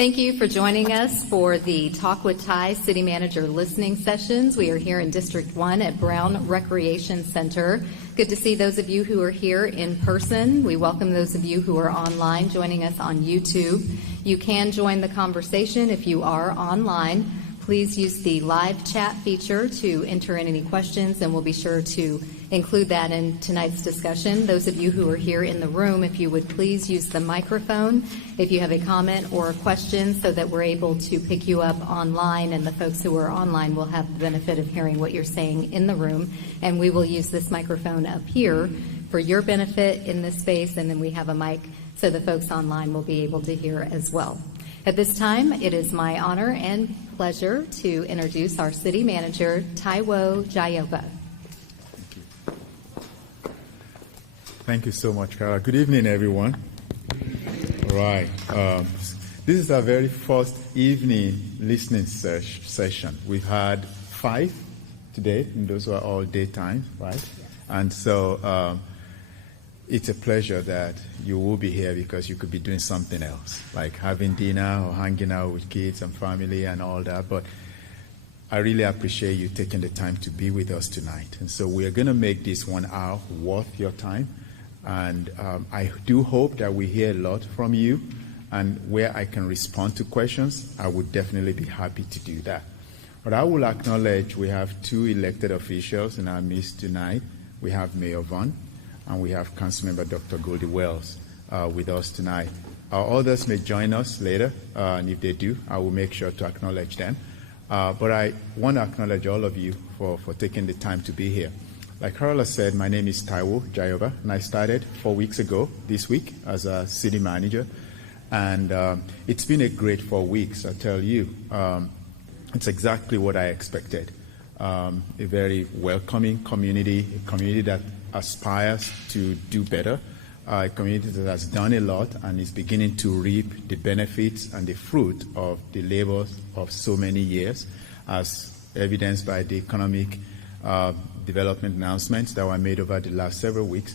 Thank you for joining us for the Talk with Ty City Manager listening sessions. We are here in District 1 at Brown Recreation Center. Good to see those of you who are here in person. We welcome those of you who are online joining us on YouTube. You can join the conversation if you are online. Please use the live chat feature to enter in any questions, and we'll be sure to include that in tonight's discussion. Those of you who are here in the room, if you would please use the microphone if you have a comment or a question so that we're able to pick you up online, and the folks who are online will have the benefit of hearing what you're saying in the room. And we will use this microphone up here for your benefit in this space, and then we have a mic so the folks online will be able to hear as well. At this time, it is my honor and pleasure to introduce our City Manager, Taiwo Jaiyeoba. Thank you so much, Carla. Good evening, everyone. All right. This is our very first evening listening session. We've had 5 today, and those were all daytime, right? Yes. And so it's a pleasure that you will be here because you could be doing something else, like having dinner or hanging out with kids and family and all that. But I really appreciate you taking the time to be with us tonight. And so we are going to make this 1 hour worth your time. And I do hope that we hear a lot from you. And where I can respond to questions, I would definitely be happy to do that. But I will acknowledge we have 2 elected officials in our midst tonight. We have Mayor Vaughn, and we have Councilmember Dr. Goldie Wells with us tonight. Others may join us later, and if they do, I will make sure to acknowledge them. But I want to acknowledge all of you for taking the time to be here. Like Carla said, my name is Taiwo Jaiyeoba, and I started 4 weeks ago this week as a city manager. And it's been a great 4 weeks, I tell you. It's exactly what I expected. A very welcoming community, a community that aspires to do better, a community that has done a lot and is beginning to reap the benefits and the fruit of the labor of so many years, as evidenced by the economic development announcements that were made over the last several weeks.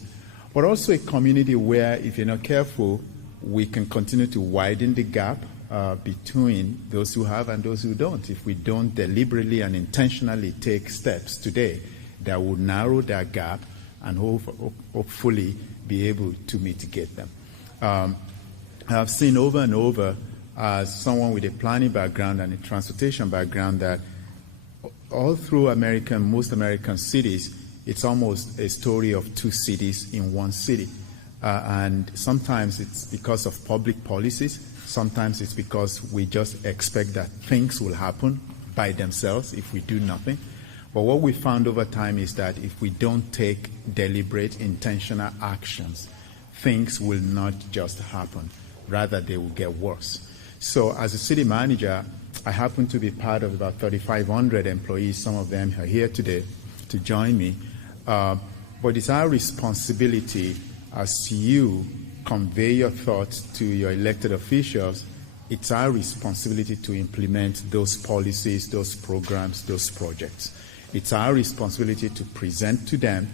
But also a community where, if you're not careful, we can continue to widen the gap between those who have and those who don't, if we don't deliberately and intentionally take steps today that will narrow that gap and hopefully be able to mitigate them. I have seen over and over, as someone with a planning background and a transportation background, that all through most American cities, it's almost a story of 2 cities in 1 city. And sometimes it's because of public policies. Sometimes it's because we just expect that things will happen by themselves if we do nothing. But what we found over time is that if we don't take deliberate, intentional actions, things will not just happen. Rather, they will get worse. So as a city manager, I happen to be part of about 3,500 employees. Some of them are here today to join me. But it's our responsibility as you convey your thoughts to your elected officials. It's our responsibility to implement those policies, those programs, those projects. It's our responsibility to present to them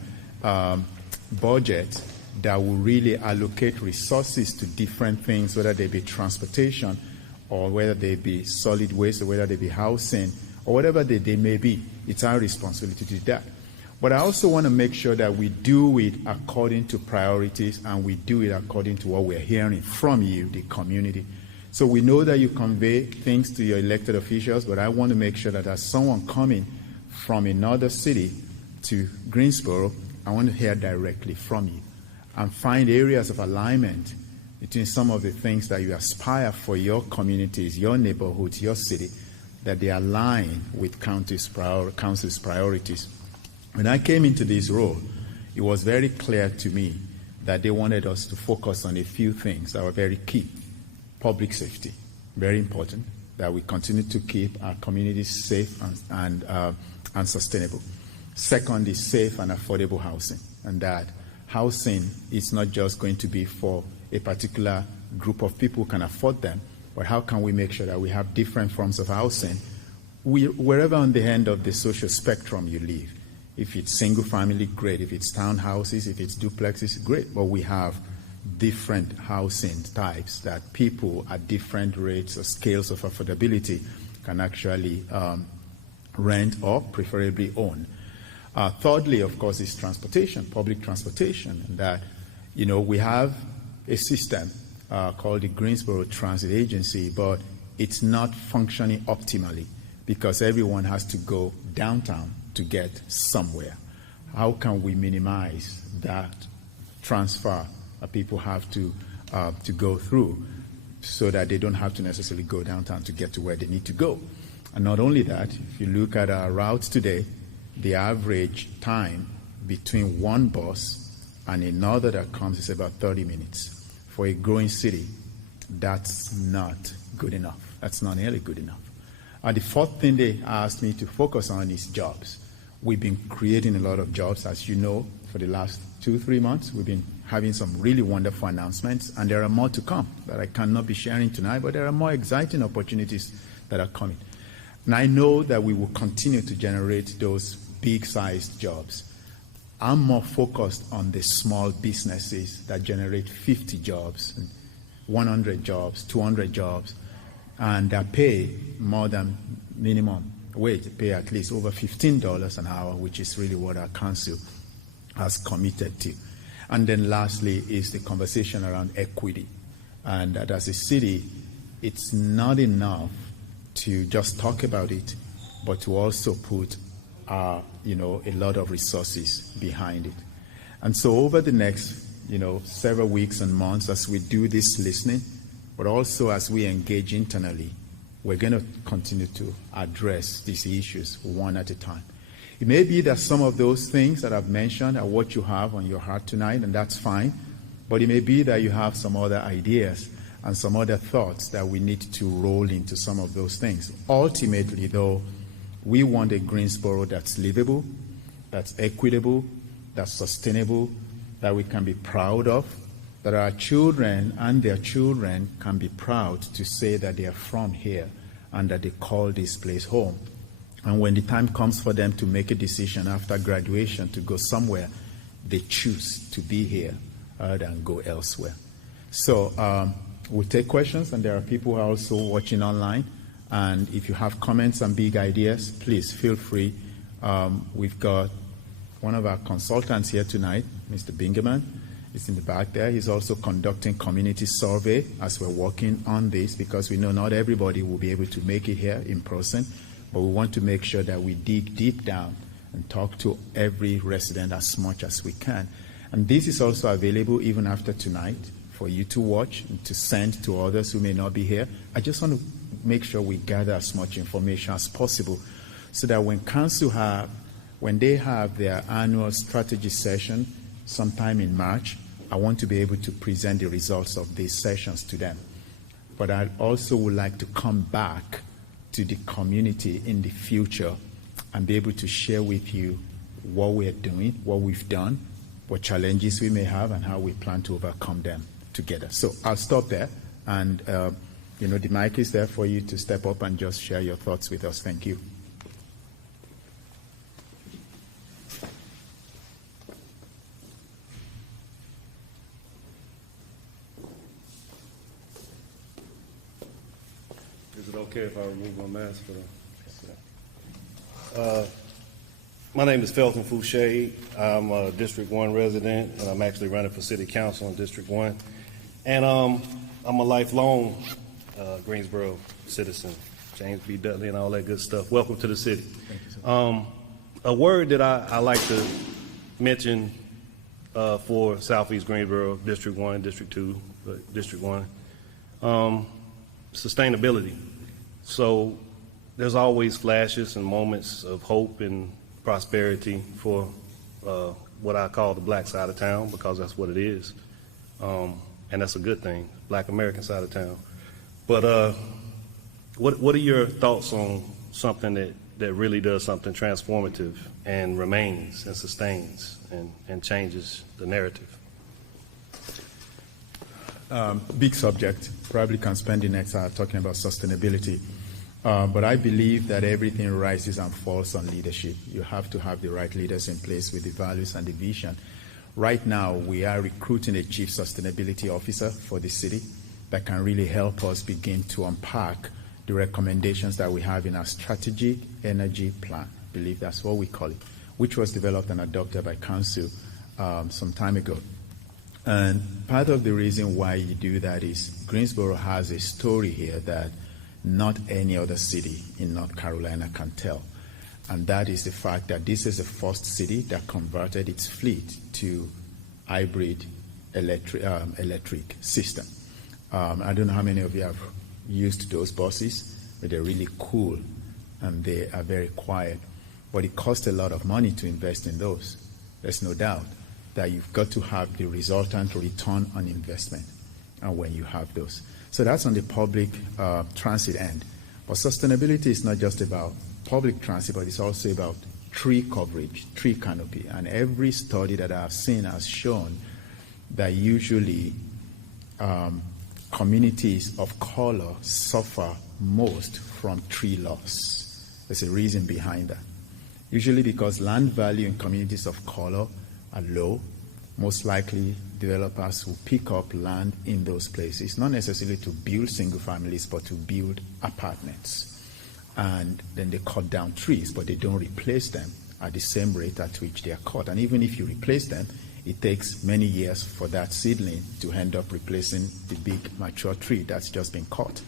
budgets that will really allocate resources to different things, whether they be transportation or whether they be solid waste or whether they be housing or whatever they may be. It's our responsibility to do that. But I also want to make sure that we do it according to priorities and we do it according to what we're hearing from you, the community. So we know that you convey things to your elected officials, but I want to make sure that as someone coming from another city to Greensboro, I want to hear directly from you and find areas of alignment between some of the things that you aspire for your communities, your neighborhoods, your city, that they align with council's priorities. When I came into this role, it was very clear to me that they wanted us to focus on a few things that were very key. Public safety, very important, that we continue to keep our communities safe and sustainable. Second is safe and affordable housing, and that housing is not just going to be for a particular group of people who can afford them, but how can we make sure that we have different forms of housing wherever on the end of the social spectrum you live. If it's single family, great. If it's townhouses, if it's duplexes, great. But we have different housing types that people at different rates or scales of affordability can actually rent or preferably own. Thirdly, of course, is transportation, public transportation, that, we have a system called the Greensboro Transit Agency, but it's not functioning optimally because everyone has to go downtown to get somewhere. How can we minimize that transfer that people have to go through so that they don't have to necessarily go downtown to get to where they need to go? And not only that, if you look at our routes today, the average time between one bus and another that comes is about 30 minutes. For a growing city, that's not good enough. That's not nearly good enough. The fourth thing they asked me to focus on is jobs. We've been creating a lot of jobs, as you know, for the last 2-3 months. We've been having some really wonderful announcements, and there are more to come that I cannot be sharing tonight, but there are more exciting opportunities that are coming. And I know that we will continue to generate those big-sized jobs. I'm more focused on the small businesses that generate 50 jobs, 100 jobs, 200 jobs, and that pay more than minimum wage, pay at least over $15 an hour, which is really what our council has committed to. And then lastly is the conversation around equity. And that as a city, it's not enough to just talk about it, but to also put a lot of resources behind it. And so over the next, several weeks and months as we do this listening, but also as we engage internally, we're going to continue to address these issues one at a time. It may be that some of those things that I've mentioned are what you have on your heart tonight, and that's fine. But it may be that you have some other ideas and some other thoughts that we need to roll into some of those things. Ultimately, though, we want a Greensboro that's livable, that's equitable, that's sustainable, that we can be proud of, that our children and their children can be proud to say that they are from here and that they call this place home. And when the time comes for them to make a decision after graduation to go somewhere, they choose to be here rather than go elsewhere. So we'll take questions, and there are people who are also watching online. And if you have comments and big ideas, please feel free. We've got one of our consultants here tonight, Mr. Bingaman. He's in the back there. He's also conducting community survey as we're working on this, because we know not everybody will be able to make it here in person, but we want to make sure that we dig deep down and talk to every resident as much as we can. And this is also available even after tonight for you to watch and to send to others who may not be here. I just want to make sure we gather as much information as possible so that when when they have their annual strategy session sometime in March, I want to be able to present the results of these sessions to them. But I also would like to come back to the community in the future and be able to share with you what we're doing, what we've done, what challenges we may have, and how we plan to overcome them together. So I'll stop there, and the mic is there for you to step up and just share your thoughts with us. Thank you. Is it okay if I remove my mask for the? My name is Felton Fouché. I'm a District 1 resident, and I'm actually running for City Council in District 1. And I'm a lifelong Greensboro citizen, James B. Dudley and all that good stuff. Welcome to the city. Thank you, sir. A word that I like to mention for Southeast Greensboro, District 1, District 2, District 1, sustainability. So there's always flashes and moments of hope and prosperity for what I call the black side of town, because that's what it is. And that's a good thing, Black American side of town. But what are your thoughts on something that really does something transformative and remains and sustains and changes the narrative? Big subject. Probably can spend the next hour talking about sustainability. But I believe that everything rises and falls on leadership. You have to have the right leaders in place with the values and the vision. Right now, we are recruiting a chief sustainability officer for the city that can really help us begin to unpack the recommendations that we have in our strategic energy plan. I believe that's what we call it, which was developed and adopted by council some time ago. And part of the reason why you do that is Greensboro has a story here that not any other city in North Carolina can tell. And that is the fact that this is the first city that converted its fleet to hybrid electric system. I don't know how many of you have used those buses, but they're really cool and they are very quiet. But it costs a lot of money to invest in those. There's no doubt that you've got to have the resultant return on investment when you have those. So that's on the public transit end. But sustainability is not just about public transit, but it's also about tree coverage, tree canopy. And every study that I've seen has shown that usually communities of color suffer most from tree loss. There's a reason behind that. Usually because land value in communities of color are low, most likely developers will pick up land in those places, not necessarily to build single families, but to build apartments. And then they cut down trees, but they don't replace them at the same rate at which they are cut. And even if you replace them, it takes many years for that seedling to end up replacing the big mature tree that's just been cut.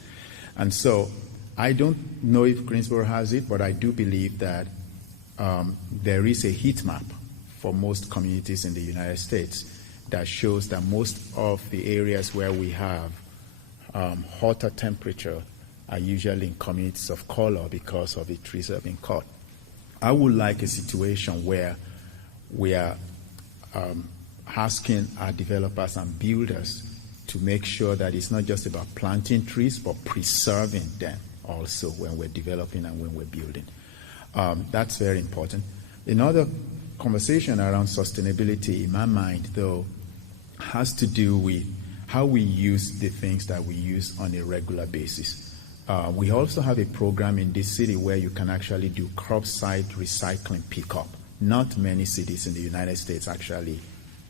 And so I don't know if Greensboro has it, but I do believe that there is a heat map for most communities in the United States that shows that most of the areas where we have hotter temperature are usually in communities of color because of the trees that have been cut. I would like a situation where we are asking our developers and builders to make sure that it's not just about planting trees, but preserving them also when we're developing and when we're building. That's very important. Another conversation around sustainability, in my mind, though, has to do with how we use the things that we use on a regular basis. We also have a program in this city where you can actually do curbside recycling pickup. Not many cities in the United States actually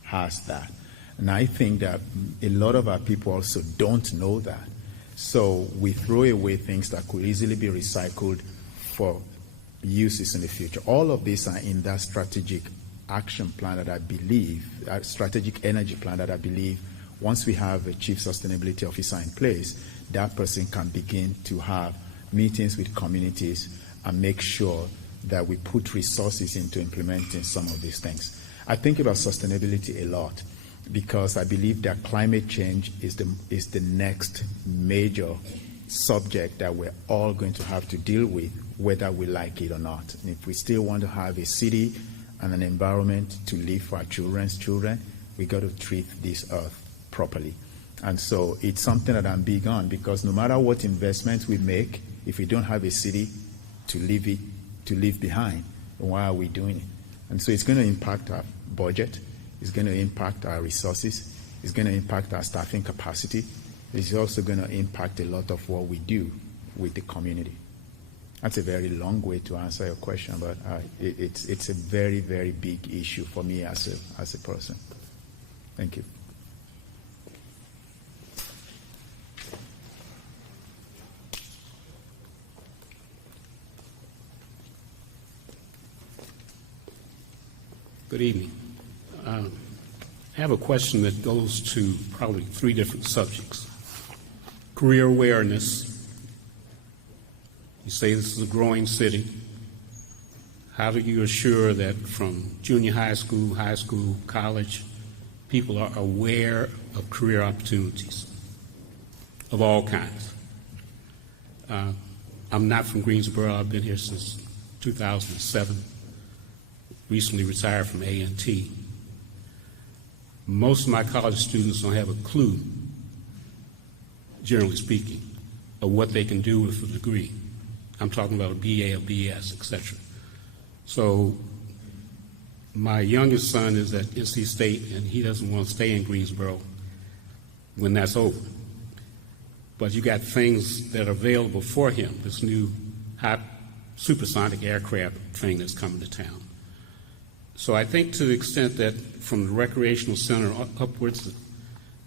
has that. And I think that a lot of our people also don't know that. So we throw away things that could easily be recycled for uses in the future. All of these are in that strategic action plan that I believe, strategic energy plan that I believe once we have a chief sustainability officer in place, that person can begin to have meetings with communities and make sure that we put resources into implementing some of these things. I think about sustainability a lot because I believe that climate change is the next major subject that we're all going to have to deal with, whether we like it or not. And if we still want to have a city and an environment to live for our children's children, we got to treat this earth properly. And so it's something that I'm big on because no matter what investments we make, if we don't have a city to leave behind, then why are we doing it? And so it's going to impact our budget, it's going to impact our resources, it's going to impact our staffing capacity, it's also going to impact a lot of what we do with the community. That's a very long way to answer your question, but it's a very, very big issue for me as a person. Thank you. Good evening. I have a question that goes to probably three different subjects. Career awareness. You say this is a growing city. How do you assure that from junior high school, college, people are aware of career opportunities of all kinds? I'm not from Greensboro. I've been here since 2007. Recently retired from A&T. Most of my college students don't have a clue, generally speaking, of what they can do with a degree. I'm talking about a BA, a BS, etc. So my youngest son is at NC State, and he doesn't want to stay in Greensboro when that's over. But you got things that are available for him, this new hot supersonic aircraft thing that's coming to town. So I think to the extent that from the recreational center upwards,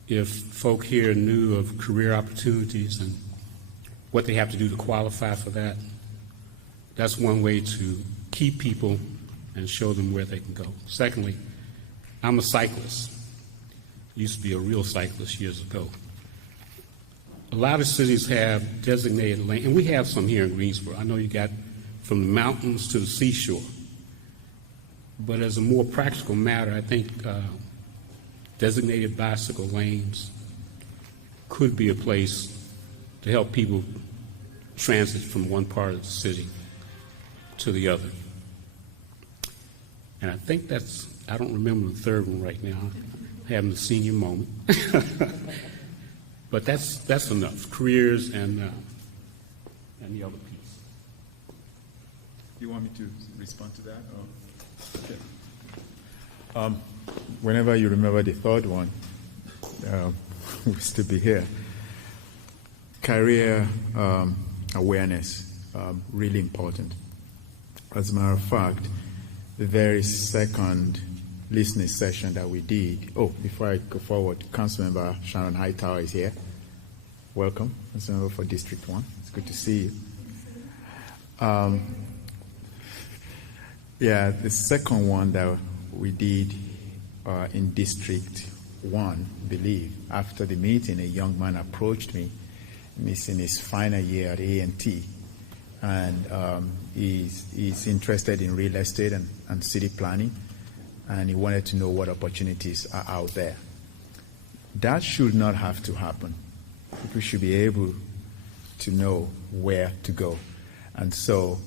if folk here knew of career opportunities and what they have to do to qualify for that, that's one way to keep people and show them where they can go. Secondly, I'm a cyclist. Used to be a real cyclist years ago. A lot of cities have designated lanes, and we have some here in Greensboro. I know you got from the mountains to the seashore. But as a more practical matter, I think designated bicycle lanes could be a place to help people transit from one part of the city to the other. And I think that's, I don't remember the third one right now. I'm having a senior moment. But that's enough. Careers and the other piece. You want me to respond to that? Or? Okay. Whenever you remember the third one, we'll still be here. Career awareness, really important. As a matter of fact, the very second listening session that we did, before I go forward, Councilmember Sharon Hightower is here. Welcome, Councilmember for District 1. It's good to see you. Yeah, the second one that we did in District 1, I believe, after the meeting, a young man approached me, he's in his final year at A&T, and he's interested in real estate and city planning, and he wanted to know what opportunities are out there. That should not have to happen. People should be able to know where to go. And so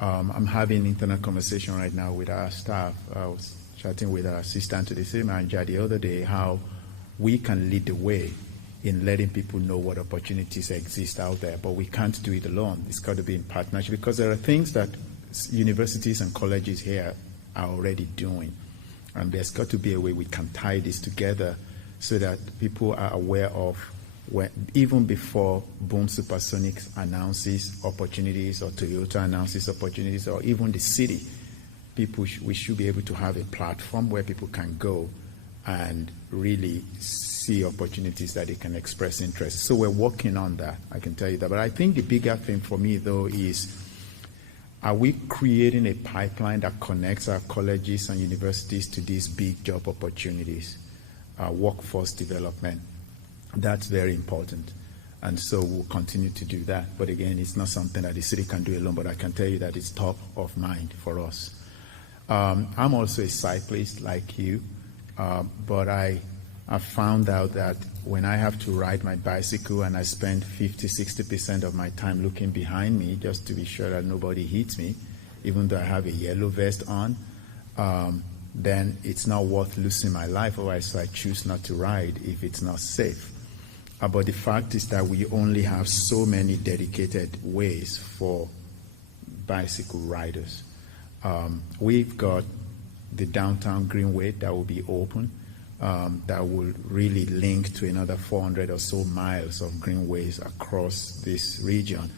I'm having internal conversation right now with our staff. I was chatting with our assistant to the city manager the other day how we can lead the way in letting people know what opportunities exist out there, but we can't do it alone. It's got to be in partnership because there are things that universities and colleges here are already doing, and there's got to be a way we can tie this together so that people are aware of when, even before Boom Supersonics announces opportunities or Toyota announces opportunities or even the city, we should be able to have a platform where people can go and really see opportunities that they can express interest. So we're working on that, I can tell you that. But I think the bigger thing for me, though, is are we creating a pipeline that connects our colleges and universities to these big job opportunities, workforce development? That's very important. And so we'll continue to do that. But again, it's not something that the city can do alone, but I can tell you that it's top of mind for us. I'm also a cyclist like you, but I found out that when I have to ride my bicycle and I spend 50-60% of my time looking behind me just to be sure that nobody hits me, even though I have a yellow vest on, then it's not worth losing my life, otherwise I choose not to ride if it's not safe. But the fact is that we only have so many dedicated ways for bicycle riders. We've got the downtown Greenway that will be open, that will really link to another 400 or so miles of greenways across this region.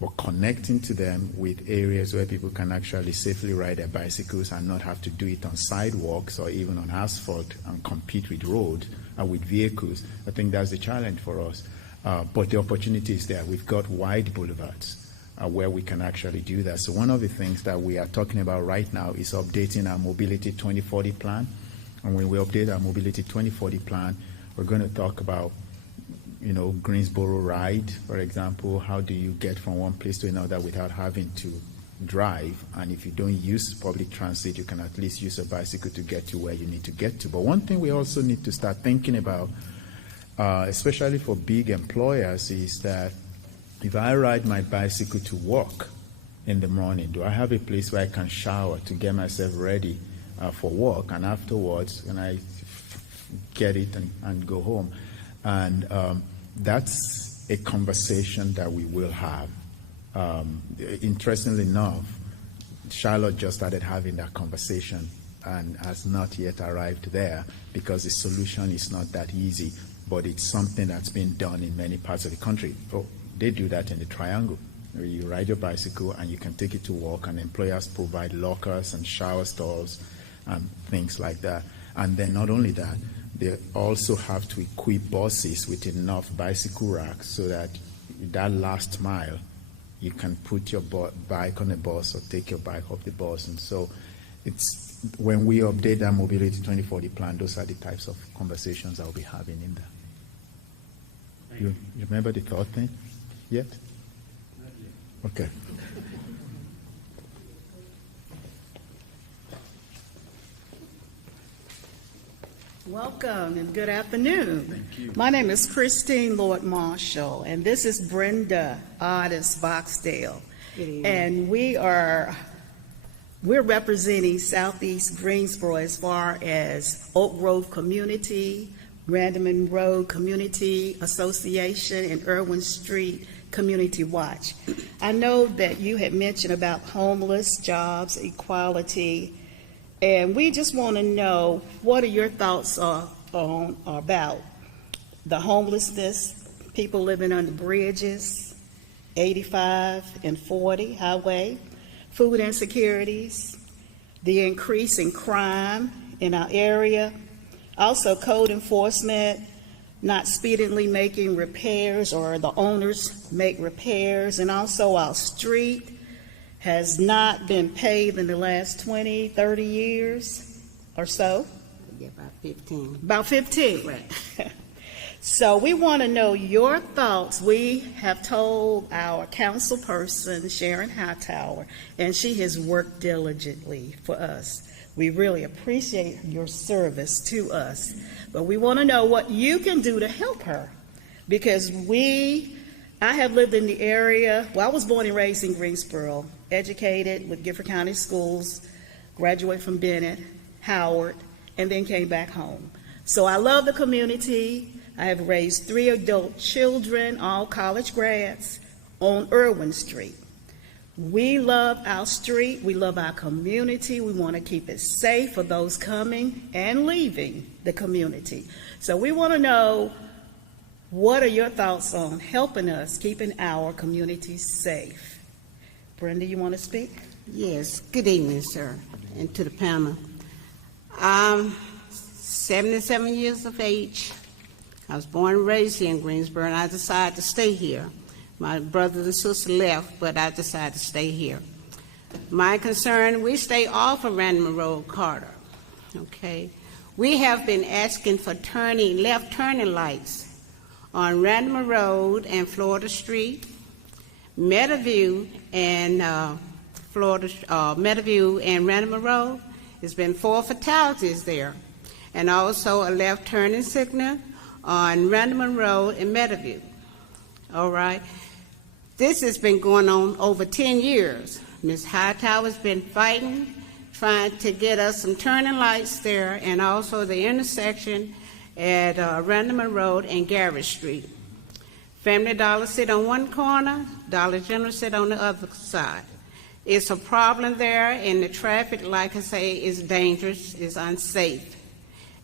We're connecting to them with areas where people can actually safely ride their bicycles and not have to do it on sidewalks or even on asphalt and compete with roads and with vehicles. I think that's the challenge for us. But the opportunity is there. We've got wide boulevards where we can actually do that. So one of the things that we are talking about right now is updating our Mobility 2040 plan. And when we update our Mobility 2040 plan, we're going to talk about, Greensboro Ride, for example. How do you get from one place to another without having to drive? And if you don't use public transit, you can at least use a bicycle to get to where you need to get to. But one thing we also need to start thinking about, especially for big employers, is that if I ride my bicycle to work in the morning, do I have a place where I can shower to get myself ready for work, and afterwards, when I get it and go home? And that's a conversation that we will have. Interestingly enough, Charlotte just started having that conversation and has not yet arrived there because the solution is not that easy, but it's something that's been done in many parts of the country. They do that in the Triangle. You ride your bicycle and you can take it to work, and employers provide lockers and shower stalls and things like that. And then not only that, they also have to equip buses with enough bicycle racks so that last mile, you can put your bike on a bus or take your bike off the bus. And so it's when we update that Mobility 2040 plan, those are the types of conversations I'll be having in there. You remember the third thing yet? Not yet. Okay. Welcome and good afternoon. Thank you. My name is Christine Lord Marshall, and this is Brenda Otis Boxdale. And we're representing Southeast Greensboro as far as Oak Grove Community, Random Road Community Association, and Irwin Street Community Watch. I know that you had mentioned about homeless, jobs, equality, and we just want to know what are your thoughts about the homelessness, people living under bridges, 85 and 40 highway, food insecurities, the increase in crime in our area, also code enforcement, not speedily making repairs or the owners make repairs, and also our street has not been paved in the last 20, 30 years or so. Yeah, about 15. About 15. Right. So we want to know your thoughts. We have told our council person, Sharon Hightower, and she has worked diligently for us. We really appreciate your service to us. But we want to know what you can do to help her. Because I have lived in the area. Well, I was born and raised in Greensboro, educated with Gifford County Schools, graduated from Bennett, Howard, and then came back home. So I love the community. I have raised 3 adult children, all college grads, on Irwin Street. We love our street. We love our community. We want to keep it safe for those coming and leaving the community. So we want to know, what are your thoughts on helping us, keeping our community safe? Brenda, you want to speak? Yes. Good evening, sir, and to the panel. I'm 77 years of age. I was born and raised here in Greensboro, and I decided to stay here. My brothers and sisters left, but I decided to stay here. My concern, we stay off of Random Road, Carter. Okay. We have been asking for left turning lights on Random Road and Florida Street, Meadowview and Meadowview and Random Road. There's been 4 fatalities there, and also a left turning signal on Random Road and Meadowview. All right. This has been going on over 10 years. Ms. Hightower's been fighting, trying to get us some turning lights there, and also the intersection at Random Road and Garrett Street. Family Dollar sit on one corner, Dollar General sit on the other side. It's a problem there, and the traffic, like I say, is dangerous, is unsafe.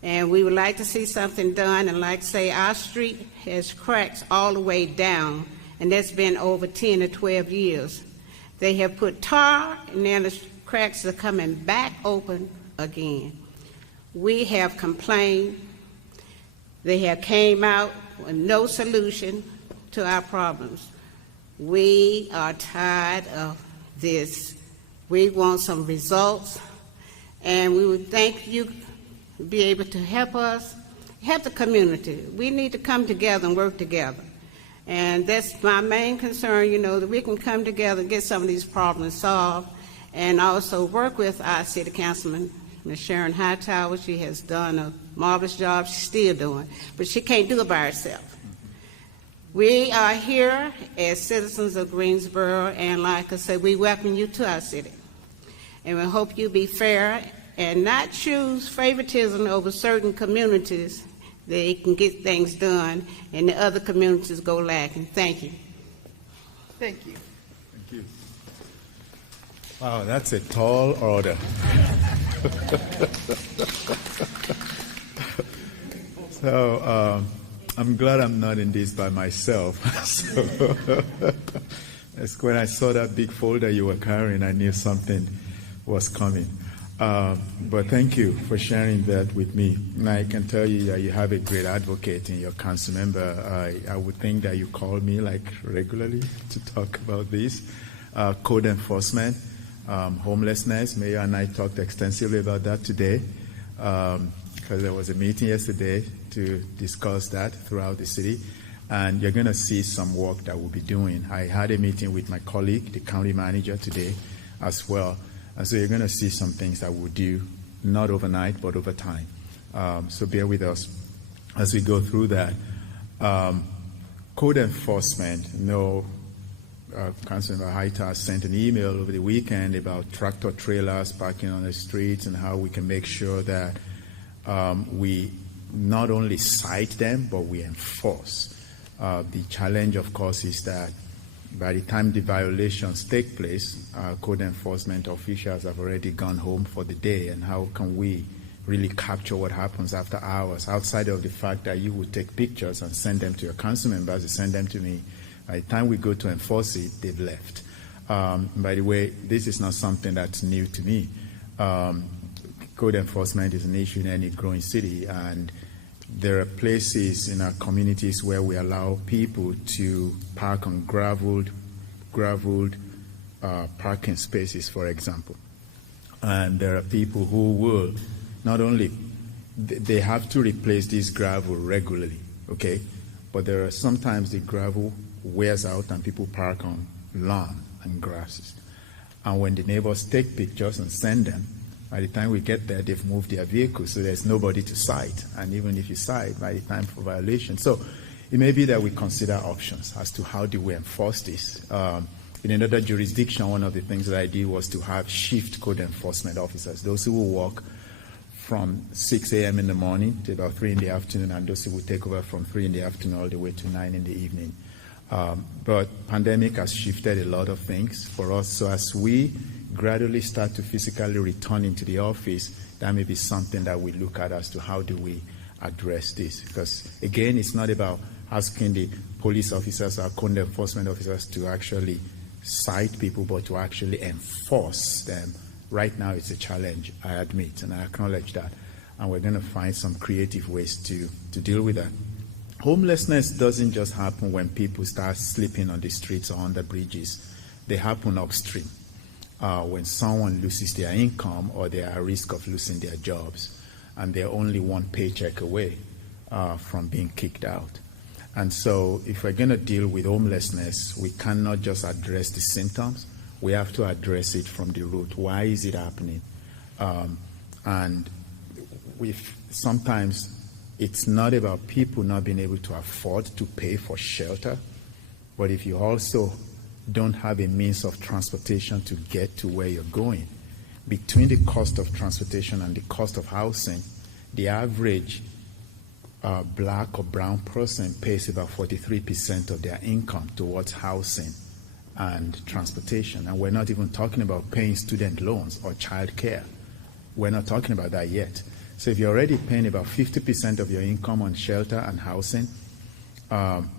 And we would like to see something done, and like I say, our street has cracks all the way down, and that's been over 10 or 12 years. They have put tar, and then the cracks are coming back open again. We have complained. They have came out with no solution to our problems. We are tired of this. We want some results, and we would thank you to be able to help us, help the community. We need to come together and work together. And that's my main concern, that we can come together and get some of these problems solved, and also work with our city councilman, Ms. Sharon Hightower. She has done a marvelous job. She's still doing, but she can't do it by herself. We are here as citizens of Greensboro, and like I said, we welcome you to our city. And we hope you be fair and not choose favoritism over certain communities. They can get things done, and the other communities go lacking. Thank you. Thank you. Thank you. Wow, that's a tall order. So I'm glad I'm not in this by myself. So when I saw that big folder you were carrying, I knew something was coming. But thank you for sharing that with me. And I can tell you that you have a great advocate in your council member. I would think that you call me like regularly to talk about this. Code enforcement, homelessness. Mayor and I talked extensively about that today because there was a meeting yesterday to discuss that throughout the city. And you're going to see some work that we'll be doing. I had a meeting with my colleague, the county manager, today as well. And so you're going to see some things that we'll do, not overnight, but over time. So bear with us as we go through that. Code enforcement, Councilmember Haita sent an email over the weekend about tractor trailers parking on the streets and how we can make sure that we not only cite them, but we enforce. The challenge, of course, is that by the time the violations take place, code enforcement officials have already gone home for the day, and how can we really capture what happens after hours, outside of the fact that you would take pictures and send them to your council members, you send them to me. By the time we go to enforce it, they've left. By the way, this is not something that's new to me. Code enforcement is an issue in any growing city, and there are places in our communities where we allow people to park on graveled parking spaces, for example. And there are people who will not only, they have to replace this gravel regularly, okay? But there are sometimes the gravel wears out and people park on lawn and grasses. And when the neighbors take pictures and send them, by the time we get there, they've moved their vehicle, so there's nobody to cite. And even if you cite, by the time for violation. So it may be that we consider options as to how do we enforce this. In another jurisdiction, one of the things that I did was to have shift code enforcement officers, those who will work from 6 a.m. in the morning to about 3 in the afternoon, and those who will take over from 3 in the afternoon all the way to 9 in the evening. But pandemic has shifted a lot of things for us. So as we gradually start to physically return into the office, that may be something that we look at as to how do we address this. Because again, it's not about asking the police officers or code enforcement officers to actually cite people, but to actually enforce them. Right now it's a challenge, I admit, and I acknowledge that. And we're going to find some creative ways to deal with that. Homelessness doesn't just happen when people start sleeping on the streets or on the bridges. They happen upstream. When someone loses their income or they are at risk of losing their jobs, and they're only one paycheck away from being kicked out. And so if we're going to deal with homelessness, we cannot just address the symptoms. We have to address it from the root. Why is it happening? And sometimes it's not about people not being able to afford to pay for shelter, but if you also don't have a means of transportation to get to where you're going, between the cost of transportation and the cost of housing, the average black or brown person pays about 43% of their income towards housing and transportation. And we're not even talking about paying student loans or child care. We're not talking about that yet. So if you're already paying about 50% of your income on shelter and housing, on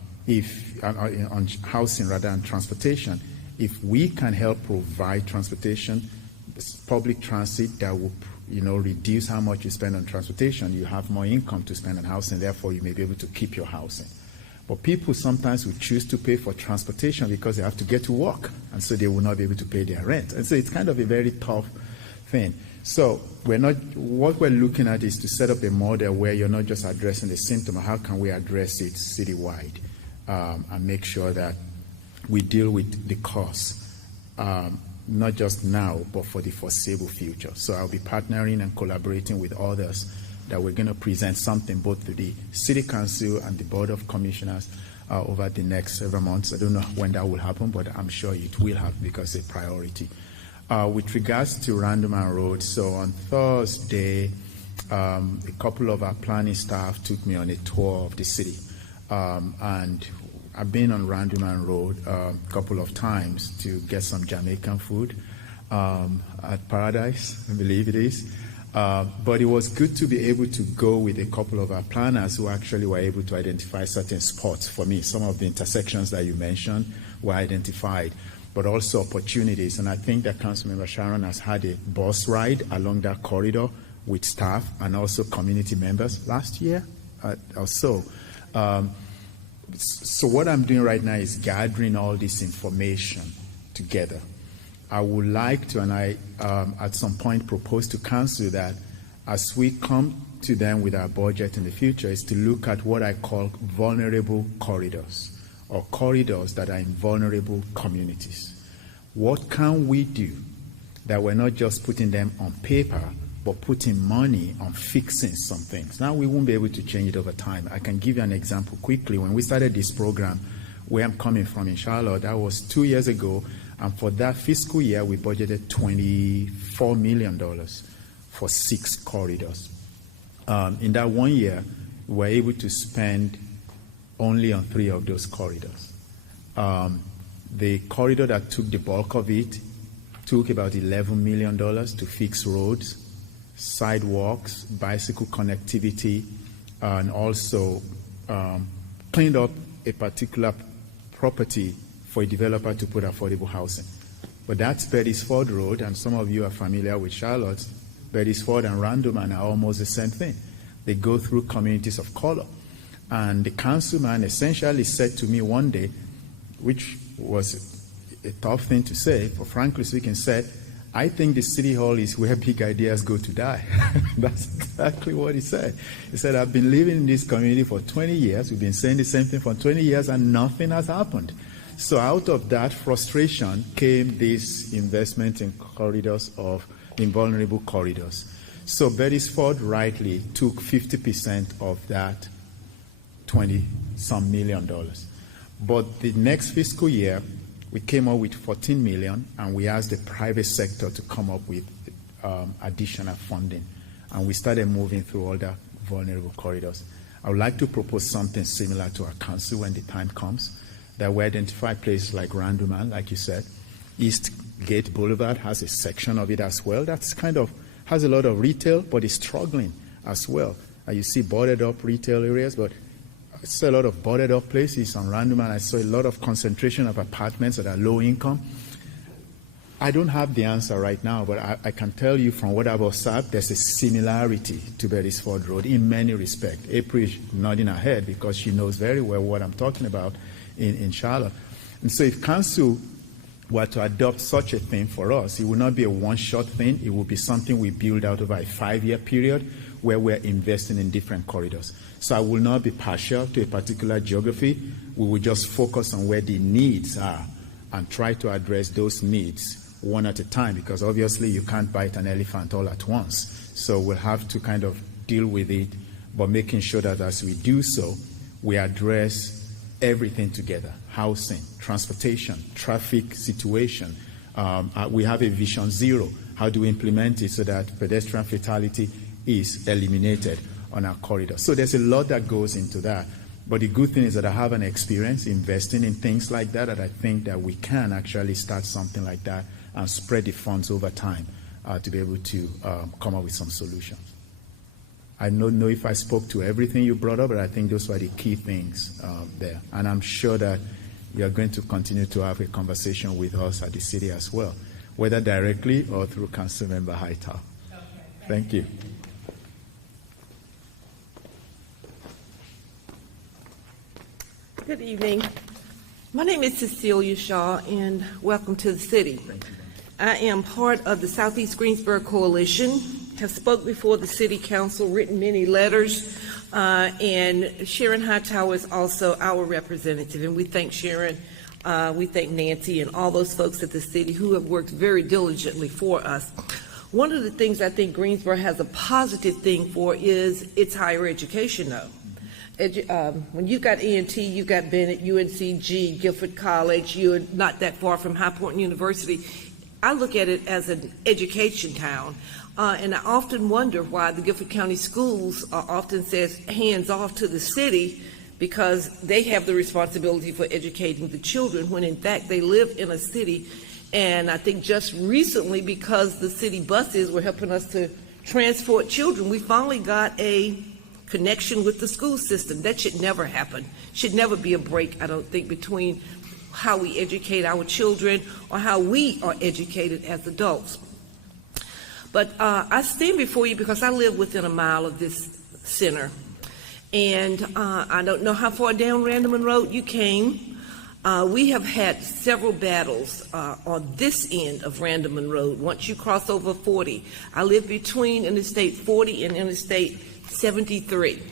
housing rather than transportation, if we can help provide transportation, public transit that will reduce how much you spend on transportation, you have more income to spend on housing, therefore you may be able to keep your housing. But people sometimes will choose to pay for transportation because they have to get to work, and so they will not be able to pay their rent. And so it's kind of a very tough thing. So what we're looking at is to set up a model where you're not just addressing the symptom, how can we address it citywide and make sure that we deal with the cause, not just now, but for the foreseeable future. So I'll be partnering and collaborating with others that we're going to present something both to the City Council and the Board of Commissioners over the next several months. I don't know when that will happen, but I'm sure it will happen because it's a priority. With regards to Randleman Road, so on Thursday, a couple of our planning staff took me on a tour of the city. And I've been on Randleman Road a couple of times to get some Jamaican food at Paradise, I believe it is. But it was good to be able to go with a couple of our planners who actually were able to identify certain spots for me. Some of the intersections that you mentioned were identified. but also opportunities. And I think that Councilmember Sharon has had a bus ride along that corridor with staff and also community members last year or so. So what I'm doing right now is gathering all this information together. I would like to, and I at some point propose to Council that as we come to them with our budget in the future is to look at what I call vulnerable corridors, or corridors that are in vulnerable communities. What can we do that we're not just putting them on paper, but putting money on fixing some things? Now, we won't be able to change it over time. I can give you an example quickly. When we started this program, where I'm coming from in Charlotte, that was 2 years ago, and for that fiscal year, we budgeted $24 million for 6 corridors. In that 1 year, we were able to spend only on 3 of those corridors. The corridor that took the bulk of it took about $11 million to fix roads, sidewalks, bicycle connectivity, and also cleaned up a particular property for a developer to put affordable housing. But that's Beresford Road, and some of you are familiar with Charlotte. Beresford and Randleman are almost the same thing. They go through communities of color. And the councilman essentially said to me one day, which was a tough thing to say, but frankly speaking, said, I think the city hall is where big ideas go to die. That's exactly what he said. He said, I've been living in this community for 20 years. We've been saying the same thing for 20 years, and nothing has happened. So out of that frustration came this investment in corridors in vulnerable corridors. So Beresford rightly took 50% of that $20-some million. But the next fiscal year, we came up with $14 million, and we asked the private sector to come up with additional funding. And we started moving through all the vulnerable corridors. I would like to propose something similar to our council when the time comes, that we identify places like Randleman, like you said. East Gate Boulevard has a section of it as well. That's kind of has a lot of retail, but is struggling as well. You see boarded up retail areas, but I saw a lot of boarded up places on Randleman. I saw a lot of concentration of apartments that are low income. I don't have the answer right now, but I can tell you from what I've observed, there's a similarity to Beresford Road in many respects. April is nodding her head because she knows very well what I'm talking about in Charlotte. And so if council were to adopt such a thing for us, it would not be a one-shot thing. It would be something we build out over a 5-year period where we're investing in different corridors. So I will not be partial to a particular geography. We will just focus on where the needs are and try to address those needs one at a time, because obviously you can't bite an elephant all at once. So we'll have to kind of deal with it, but making sure that as we do so, we address everything together: housing, transportation, traffic situation. We have a Vision Zero. How do we implement it so that pedestrian fatality is eliminated on our corridor? So there's a lot that goes into that. But the good thing is that I have an experience investing in things like that, and I think that we can actually start something like that and spread the funds over time to be able to come up with some solutions. I don't know if I spoke to everything you brought up, but I think those were the key things there. And I'm sure that you are going to continue to have a conversation with us at the city as well, whether directly or through Councilmember Hightower. Okay. Thank you. Good evening. My name is Cecilia Shaw, and welcome to the city. I am part of the Southeast Greensboro Coalition, have spoke before the City Council, written many letters, and Sharon Hightower is also our representative, and we thank Sharon, we thank Nancy, and all those folks at the city who have worked very diligently for us. One of the things I think Greensboro has a positive thing for is its higher education, though. When you've got E&T, you've got Bennett, UNCG, Guilford College, you're not that far from High Point University. I look at it as an education town, and I often wonder why the Guilford County Schools often says hands off to the city, because they have the responsibility for educating the children, when in fact they live in a city. And I think just recently, because the city buses were helping us to transport children, we finally got a connection with the school system. That should never happen. Should never be a break, I don't think, between how we educate our children or how we are educated as adults. But I stand before you because I live within a mile of this center. And I don't know how far down Randleman Road you came. We have had several battles on this end of Randleman Road. Once you cross over 40, I live between Interstate 40 and Interstate 73.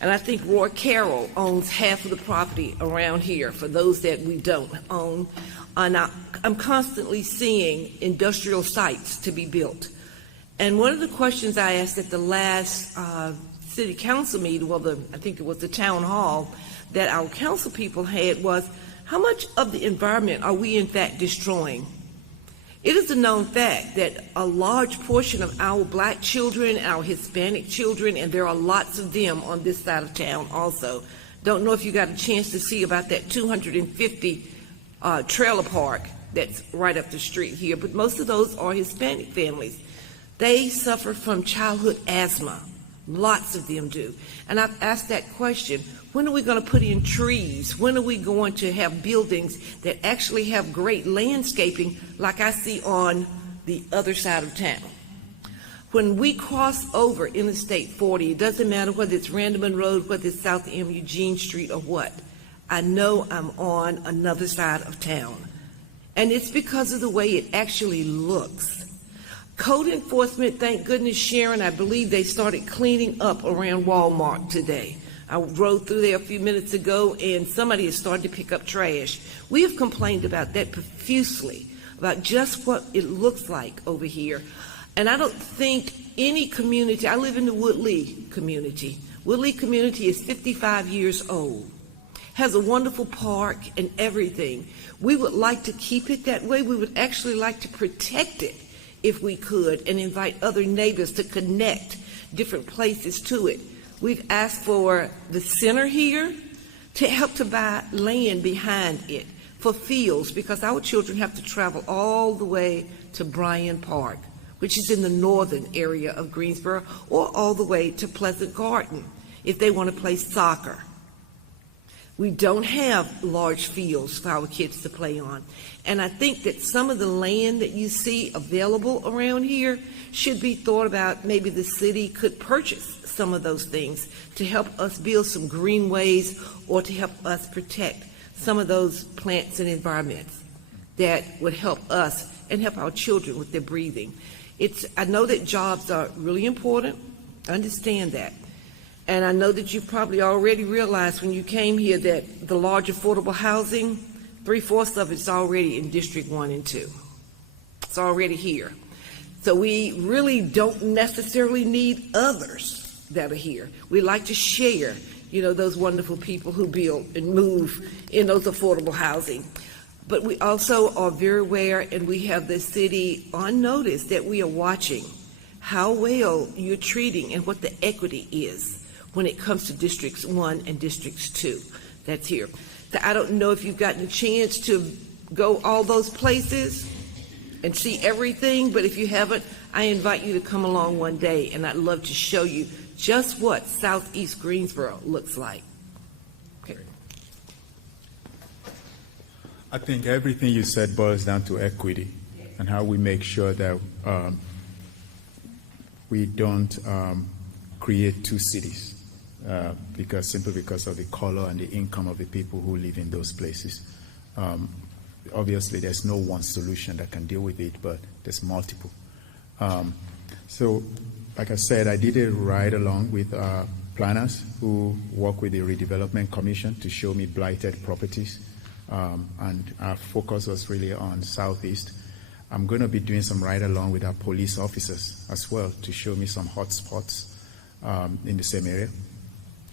And I think Roy Carroll owns half of the property around here, for those that we don't own. And I'm constantly seeing industrial sites to be built. And one of the questions I asked at the last city council meeting, well, I think it was the town hall, that our council people had was, how much of the environment are we in fact destroying? It is a known fact that a large portion of our black children, our Hispanic children, and there are lots of them on this side of town also. Don't know if you got a chance to see about that 250 trailer park that's right up the street here, but most of those are Hispanic families. They suffer from childhood asthma. Lots of them do. And I've asked that question, when are we going to put in trees? When are we going to have buildings that actually have great landscaping like I see on the other side of town? When we cross over Interstate 40, it doesn't matter whether it's Randleman Road, whether it's South M. Eugene Street or what, I know I'm on another side of town. And it's because of the way it actually looks. Code enforcement, thank goodness, Sharon, I believe they started cleaning up around Walmart today. I rode through there a few minutes ago, and somebody has started to pick up trash. We have complained about that profusely, about just what it looks like over here. And I don't think any community, I live in the Woodley community. Woodley community is 55 years old, has a wonderful park and everything. We would like to keep it that way. We would actually like to protect it if we could, and invite other neighbors to connect different places to it. We've asked for the center here to help to buy land behind it for fields, because our children have to travel all the way to Bryan Park, which is in the northern area of Greensboro, or all the way to Pleasant Garden if they want to play soccer. We don't have large fields for our kids to play on. And I think that some of the land that you see available around here should be thought about. Maybe the city could purchase some of those things to help us build some greenways, or to help us protect some of those plants and environments that would help us and help our children with their breathing. I know that jobs are really important. I understand that. And I know that you probably already realized when you came here that the large affordable housing, 3/4 of it's already in District 1 and 2. It's already here. So we really don't necessarily need others that are here. We like to share, those wonderful people who build and move in those affordable housing. But we also are very aware, and we have the city on notice, that we are watching how well you're treating and what the equity is when it comes to Districts 1 and Districts 2. That's here. So I don't know if you've gotten a chance to go all those places and see everything, but if you haven't, I invite you to come along one day, and I'd love to show you just what Southeast Greensboro looks like. Okay. I think everything you said boils down to equity and how we make sure that we don't create two cities. Simply because of the color and the income of the people who live in those places. Obviously, there's no one solution that can deal with it, but there's multiple. So, like I said, I did a ride along with planners who work with the Redevelopment Commission to show me blighted properties, and our focus was really on Southeast. I'm going to be doing some ride along with our police officers as well to show me some hot spots in the same area.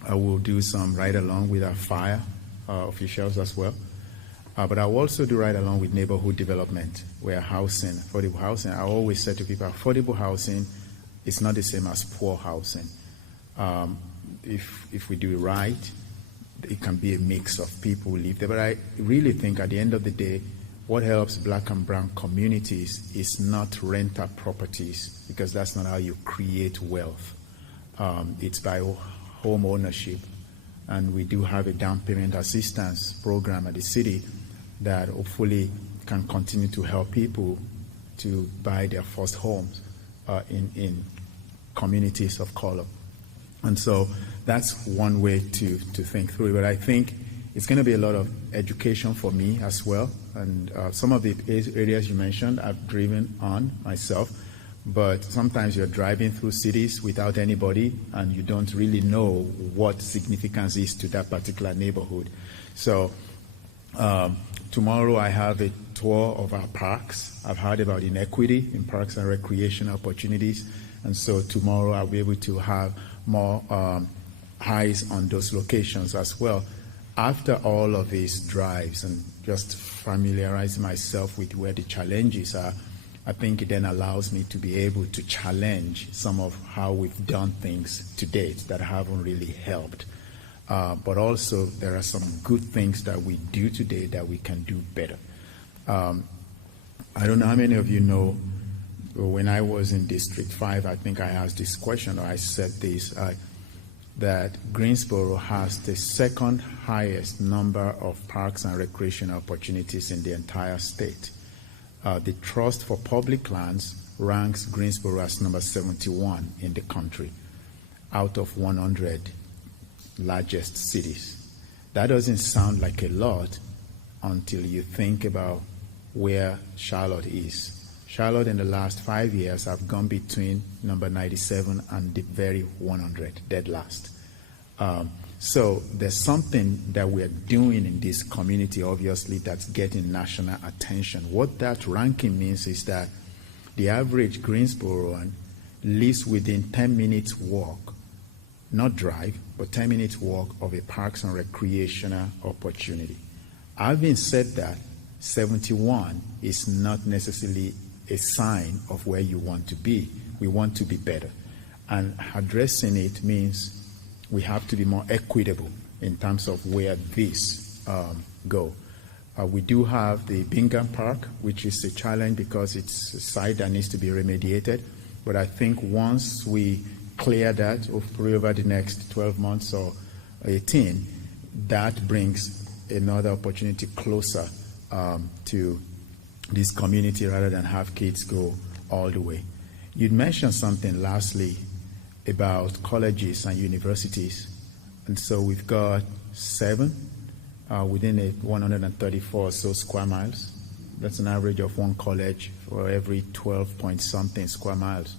I will do some ride-along with our fire officials as well. But I will also do ride-along with neighborhood development, where housing, affordable housing, I always say to people, affordable housing is not the same as poor housing. If we do it right, it can be a mix of people who live there. But I really think at the end of the day, what helps black and brown communities is not rental properties, because that's not how you create wealth. It's by home ownership, and we do have a down payment assistance program at the city that hopefully can continue to help people to buy their first homes in communities of color. And so that's one way to think through it. But I think it's going to be a lot of education for me as well. And some of the areas you mentioned, I've driven on myself. But sometimes you're driving through cities without anybody, and you don't really know what significance is to that particular neighborhood. So tomorrow I have a tour of our parks. I've heard about inequity in parks and recreation opportunities. And so tomorrow I'll be able to have more eyes on those locations as well. After all of these drives and just familiarize myself with where the challenges are, I think it then allows me to be able to challenge some of how we've done things to date that haven't really helped. But also there are some good things that we do today that we can do better. I don't know how many of you know, when I was in District 5, I think I asked this question, or I said this, that Greensboro has the second highest number of parks and recreation opportunities in the entire state. The Trust for Public Lands ranks Greensboro as number 71 in the country out of 100 largest cities. That doesn't sound like a lot until you think about where Charlotte is. Charlotte in the last 5 years have gone between number 97 and the very 100, dead last. So there's something that we're doing in this community, obviously, that's getting national attention. What that ranking means is that the average Greensboroan lives within 10 minutes walk, not drive, but 10 minutes walk of a parks and recreational opportunity. Having said that, 71 is not necessarily a sign of where you want to be. We want to be better. And addressing it means we have to be more equitable in terms of where these go. We do have the Bingham Park, which is a challenge because it's a site that needs to be remediated. But I think once we clear that over the next 12 months or 18, that brings another opportunity closer to this community rather than have kids go all the way. You'd mentioned something lastly about colleges and universities. And so we've got 7 within a 134 or so square miles. That's an average of 1 college for every 12 point something square miles.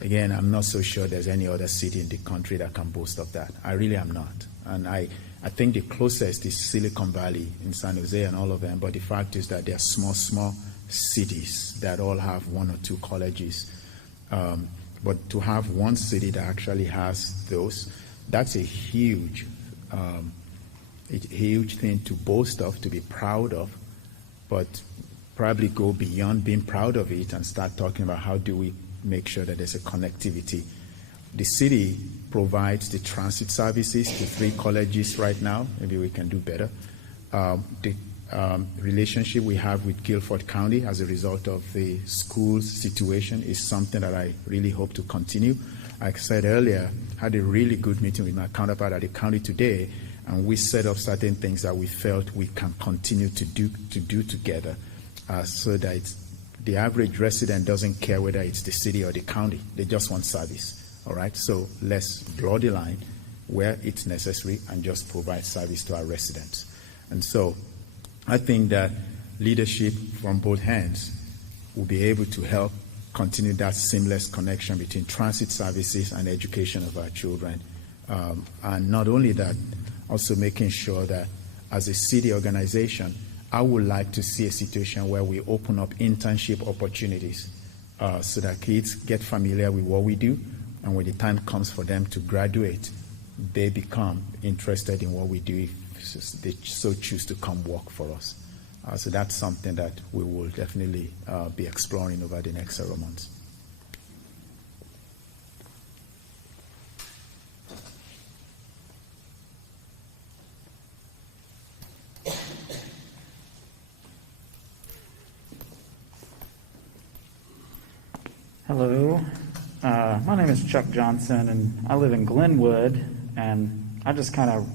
Again, I'm not so sure there's any other city in the country that can boast of that. I really am not. And I think the closest is Silicon Valley in San Jose and all of them, but the fact is that they're small cities that all have 1 or 2 colleges. But to have one city that actually has those, that's a huge thing to boast of, to be proud of, but probably go beyond being proud of it and start talking about how do we make sure that there's a connectivity. The city provides the transit services to 3 colleges right now. Maybe we can do better. The relationship we have with Guilford County as a result of the school situation is something that I really hope to continue. Like I said earlier, I had a really good meeting with my counterpart at the county today, and we set up certain things that we felt we can continue to do together so that the average resident doesn't care whether it's the city or the county. They just want service. All right? So let's draw the line where it's necessary and just provide service to our residents. And so I think that leadership from both hands will be able to help continue that seamless connection between transit services and education of our children. And not only that, also making sure that as a city organization, I would like to see a situation where we open up internship opportunities so that kids get familiar with what we do, and when the time comes for them to graduate, they become interested in what we do if they so choose to come work for us. So that's something that we will definitely be exploring over the next several months. Hello, my name is Chuck Johnson, and I live in Glenwood, and I just kind of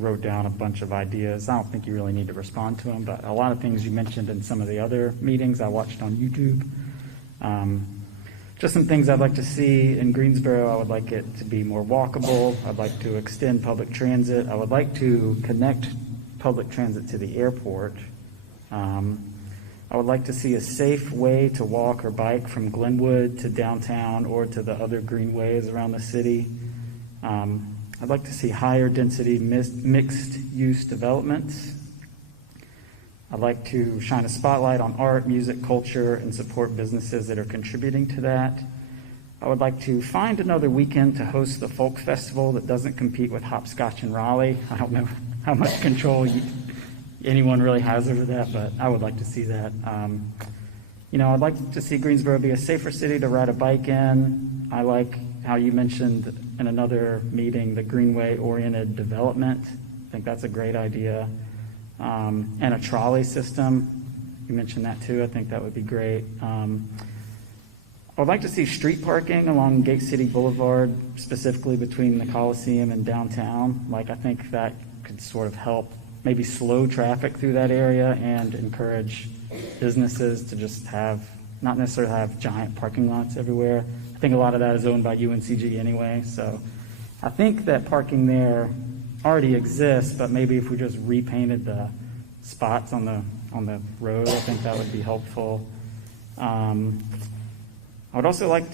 wrote down a bunch of ideas. I don't think you really need to respond to them, but a lot of things you mentioned in some of the other meetings I watched on YouTube. Just some things I'd like to see in Greensboro. I would like it to be more walkable. I'd like to extend public transit. I would like to connect public transit to the airport. I would like to see a safe way to walk or bike from Glenwood to downtown or to the other greenways around the city. I'd like to see higher density mixed use developments. I'd like to shine a spotlight on art, music, culture, and support businesses that are contributing to that. I would like to find another weekend to host the folk festival that doesn't compete with Hopscotch in Raleigh. I don't know how much control anyone really has over that, but I would like to see that. I'd like to see Greensboro be a safer city to ride a bike in. I like how you mentioned in another meeting the greenway-oriented development. I think that's a great idea. And a trolley system. You mentioned that too. I think that would be great. I would like to see street parking along Gate City Boulevard, specifically between the Coliseum and downtown. I think that could sort of help maybe slow traffic through that area and encourage businesses to just not necessarily have giant parking lots everywhere. I think a lot of that is owned by UNCG anyway, so I think that parking there already exists, but maybe if we just repainted the spots on the road, I think that would be helpful. I would also like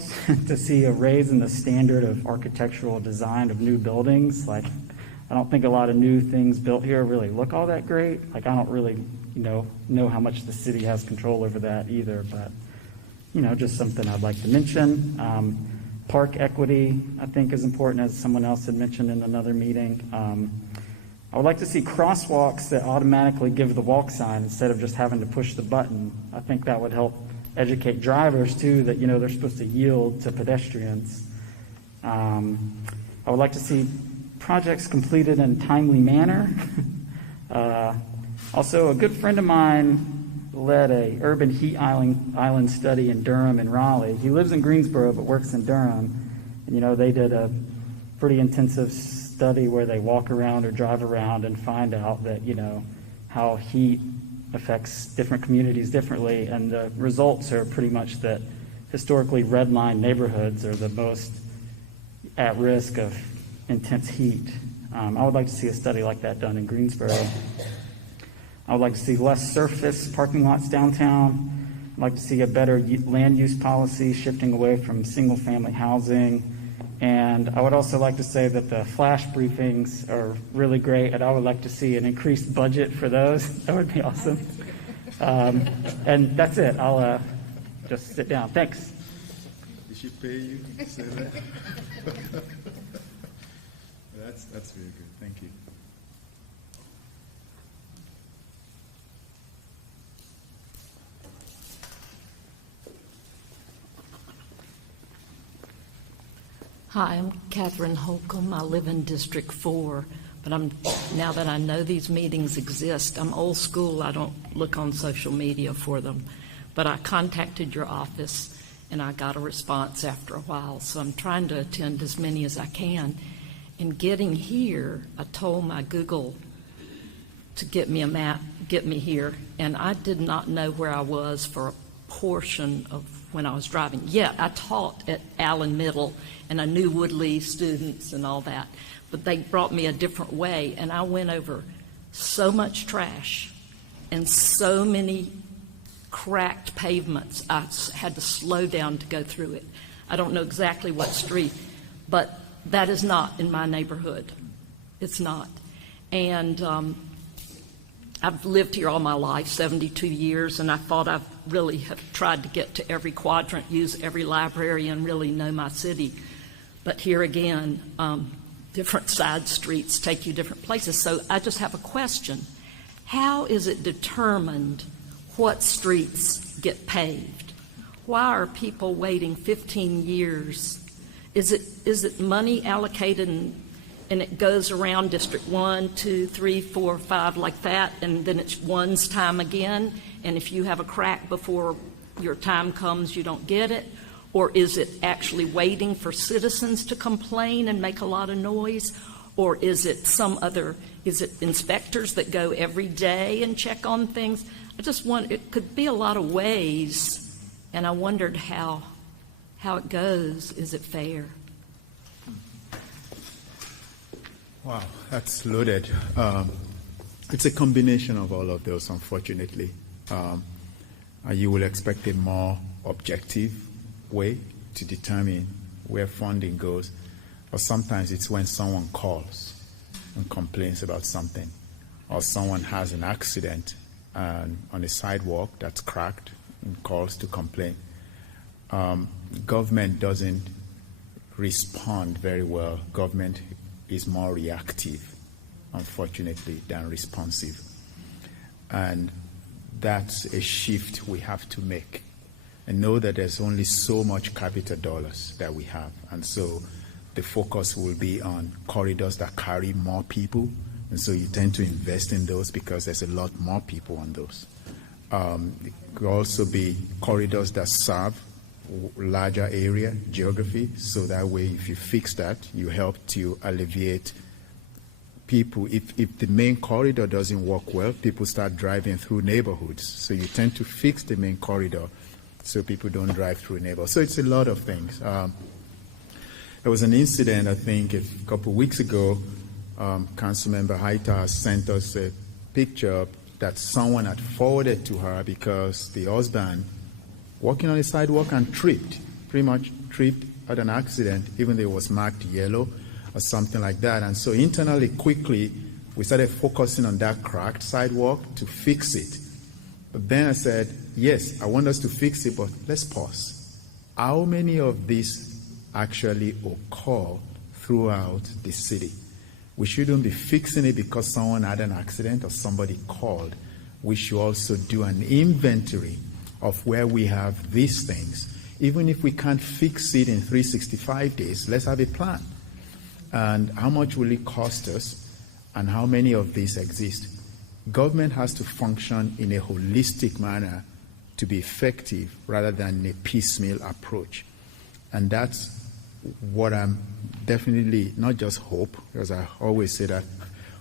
to see a raise in the standard of architectural design of new buildings. I don't think a lot of new things built here really look all that great. I don't really, know how much the city has control over that either, but, just something I'd like to mention. Park equity, I think, is important, as someone else had mentioned in another meeting. I would like to see crosswalks that automatically give the walk sign instead of just having to push the button. I think that would help educate drivers, too, that, they're supposed to yield to pedestrians. I would like to see projects completed in a timely manner. Also, a good friend of mine led a urban heat island study in Durham and Raleigh. He lives in Greensboro but works in Durham. And, they did a pretty intensive study where they walk around or drive around and find out that, how heat affects different communities differently. And the results are pretty much that historically redlined neighborhoods are the most at risk of intense heat. I would like to see a study like that done in Greensboro. I would like to see less surface parking lots downtown. I'd like to see a better land use policy, shifting away from single-family housing. And I would also like to say that the flash briefings are really great, and I would like to see an increased budget for those. That would be awesome. And that's it. I'll just sit down. Thanks. Did she pay you to say that? That's very good. Thank you. Hi, I'm Catherine Holcomb. I live in District 4, but now that I know these meetings exist, I'm old school. I don't look on social media for them. But I contacted your office, and I got a response after a while, so I'm trying to attend as many as I can. In getting here, I told my Google to get me a map, get me here, and I did not know where I was for a portion of when I was driving. Yeah, I taught at Allen Middle, and I knew Woodley students and all that, but they brought me a different way, and I went over so much trash and so many cracked pavements. I had to slow down to go through it. I don't know exactly what street, but that is not in my neighborhood. It's not. And I've lived here all my life, 72 years, and I thought I really have tried to get to every quadrant, use every library, and really know my city. But here again, different side streets take you different places. So I just have a question. How is it determined what streets get paved? Why are people waiting 15 years? Is it money allocated and it goes around District 1, 2, 3, 4, 5 like that, and then it's one's time again, and if you have a crack before your time comes, you don't get it? Or is it actually waiting for citizens to complain and make a lot of noise? Or is it is it inspectors that go every day and check on things? It could be a lot of ways, and I wondered how it goes. Is it fair? Wow, that's loaded. It's a combination of all of those, unfortunately. You will expect a more objective way to determine where funding goes, or sometimes it's when someone calls and complains about something, or someone has an accident on a sidewalk that's cracked and calls to complain. Government doesn't respond very well. Government is more reactive, unfortunately, than responsive. And that's a shift we have to make, and know that there's only so much capital dollars that we have. And so the focus will be on corridors that carry more people. And so you tend to invest in those because there's a lot more people on those. It could also be corridors that serve larger area, geography, so that way if you fix that, you help to alleviate people. If the main corridor doesn't work well, people start driving through neighborhoods. So you tend to fix the main corridor so people don't drive through neighborhoods. So it's a lot of things. There was an incident, I think, a couple of weeks ago. Councilmember Haita sent us a picture that someone had forwarded to her because the husband walking on the sidewalk and pretty much tripped, had an accident, even though it was marked yellow or something like that. And so internally, quickly, we started focusing on that cracked sidewalk to fix it. But then I said, yes, I want us to fix it, but let's pause. How many of these actually occur throughout the city? We shouldn't be fixing it because someone had an accident or somebody called. We should also do an inventory of where we have these things. Even if we can't fix it in 365 days, let's have a plan. And how much will it cost us, and how many of these exist? Government has to function in a holistic manner to be effective rather than a piecemeal approach. And that's what I'm definitely, not just hope, because I always say that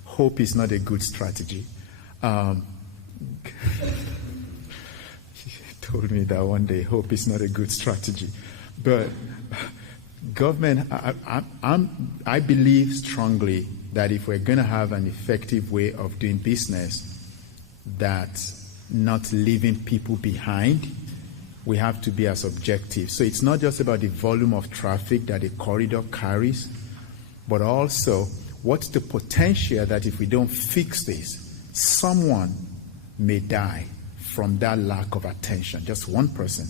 hope is not a good strategy. Told me that one day, hope is not a good strategy. But government, I believe strongly that if we're going to have an effective way of doing business that's not leaving people behind, we have to be as objective. So it's not just about the volume of traffic that a corridor carries, but also what's the potential that if we don't fix this, someone may die from that lack of attention. Just one person.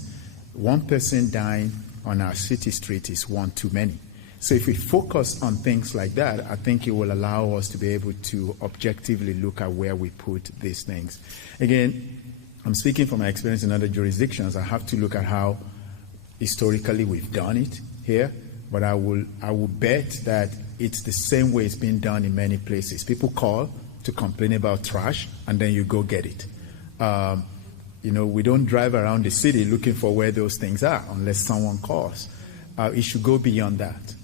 One person dying on our city street is one too many. So if we focus on things like that, I think it will allow us to be able to objectively look at where we put these things. Again, I'm speaking from my experience in other jurisdictions. I have to look at how historically we've done it here, but I will bet that it's the same way it's been done in many places. People call to complain about trash, and then you go get it. We don't drive around the city looking for where those things are unless someone calls. It should go beyond that.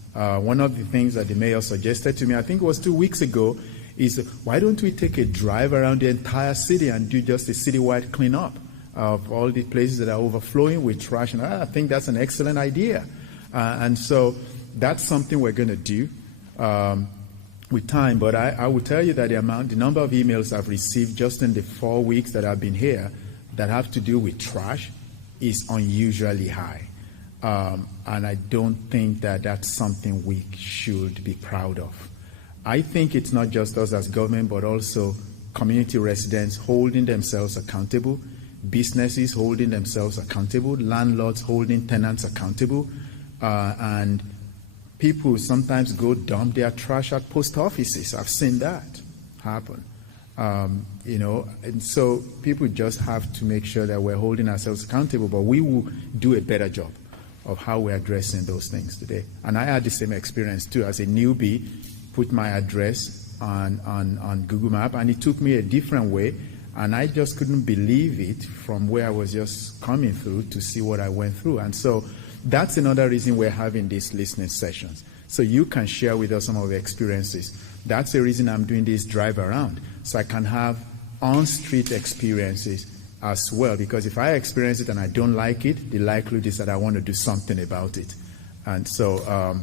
One of the things that the mayor suggested to me, I think it was 2 weeks ago, is why don't we take a drive around the entire city and do just a citywide cleanup of all the places that are overflowing with trash? And I think that's an excellent idea. And so that's something we're going to do with time. But I will tell you that the number of emails I've received just in the 4 weeks that I've been here that have to do with trash is unusually high. And I don't think that that's something we should be proud of. I think it's not just us as government, but also community residents holding themselves accountable, businesses holding themselves accountable, landlords holding tenants accountable, and people sometimes go dump their trash at post offices. I've seen that happen. And so people just have to make sure that we're holding ourselves accountable, but we will do a better job of how we're addressing those things today. And I had the same experience too. As a newbie, put my address on Google Map, and it took me a different way, and I just couldn't believe it from where I was just coming through to see what I went through. And so that's another reason we're having these listening sessions, so you can share with us some of the experiences. That's the reason I'm doing this drive around, so I can have on-street experiences as well, because if I experience it and I don't like it, the likelihood is that I want to do something about it. And so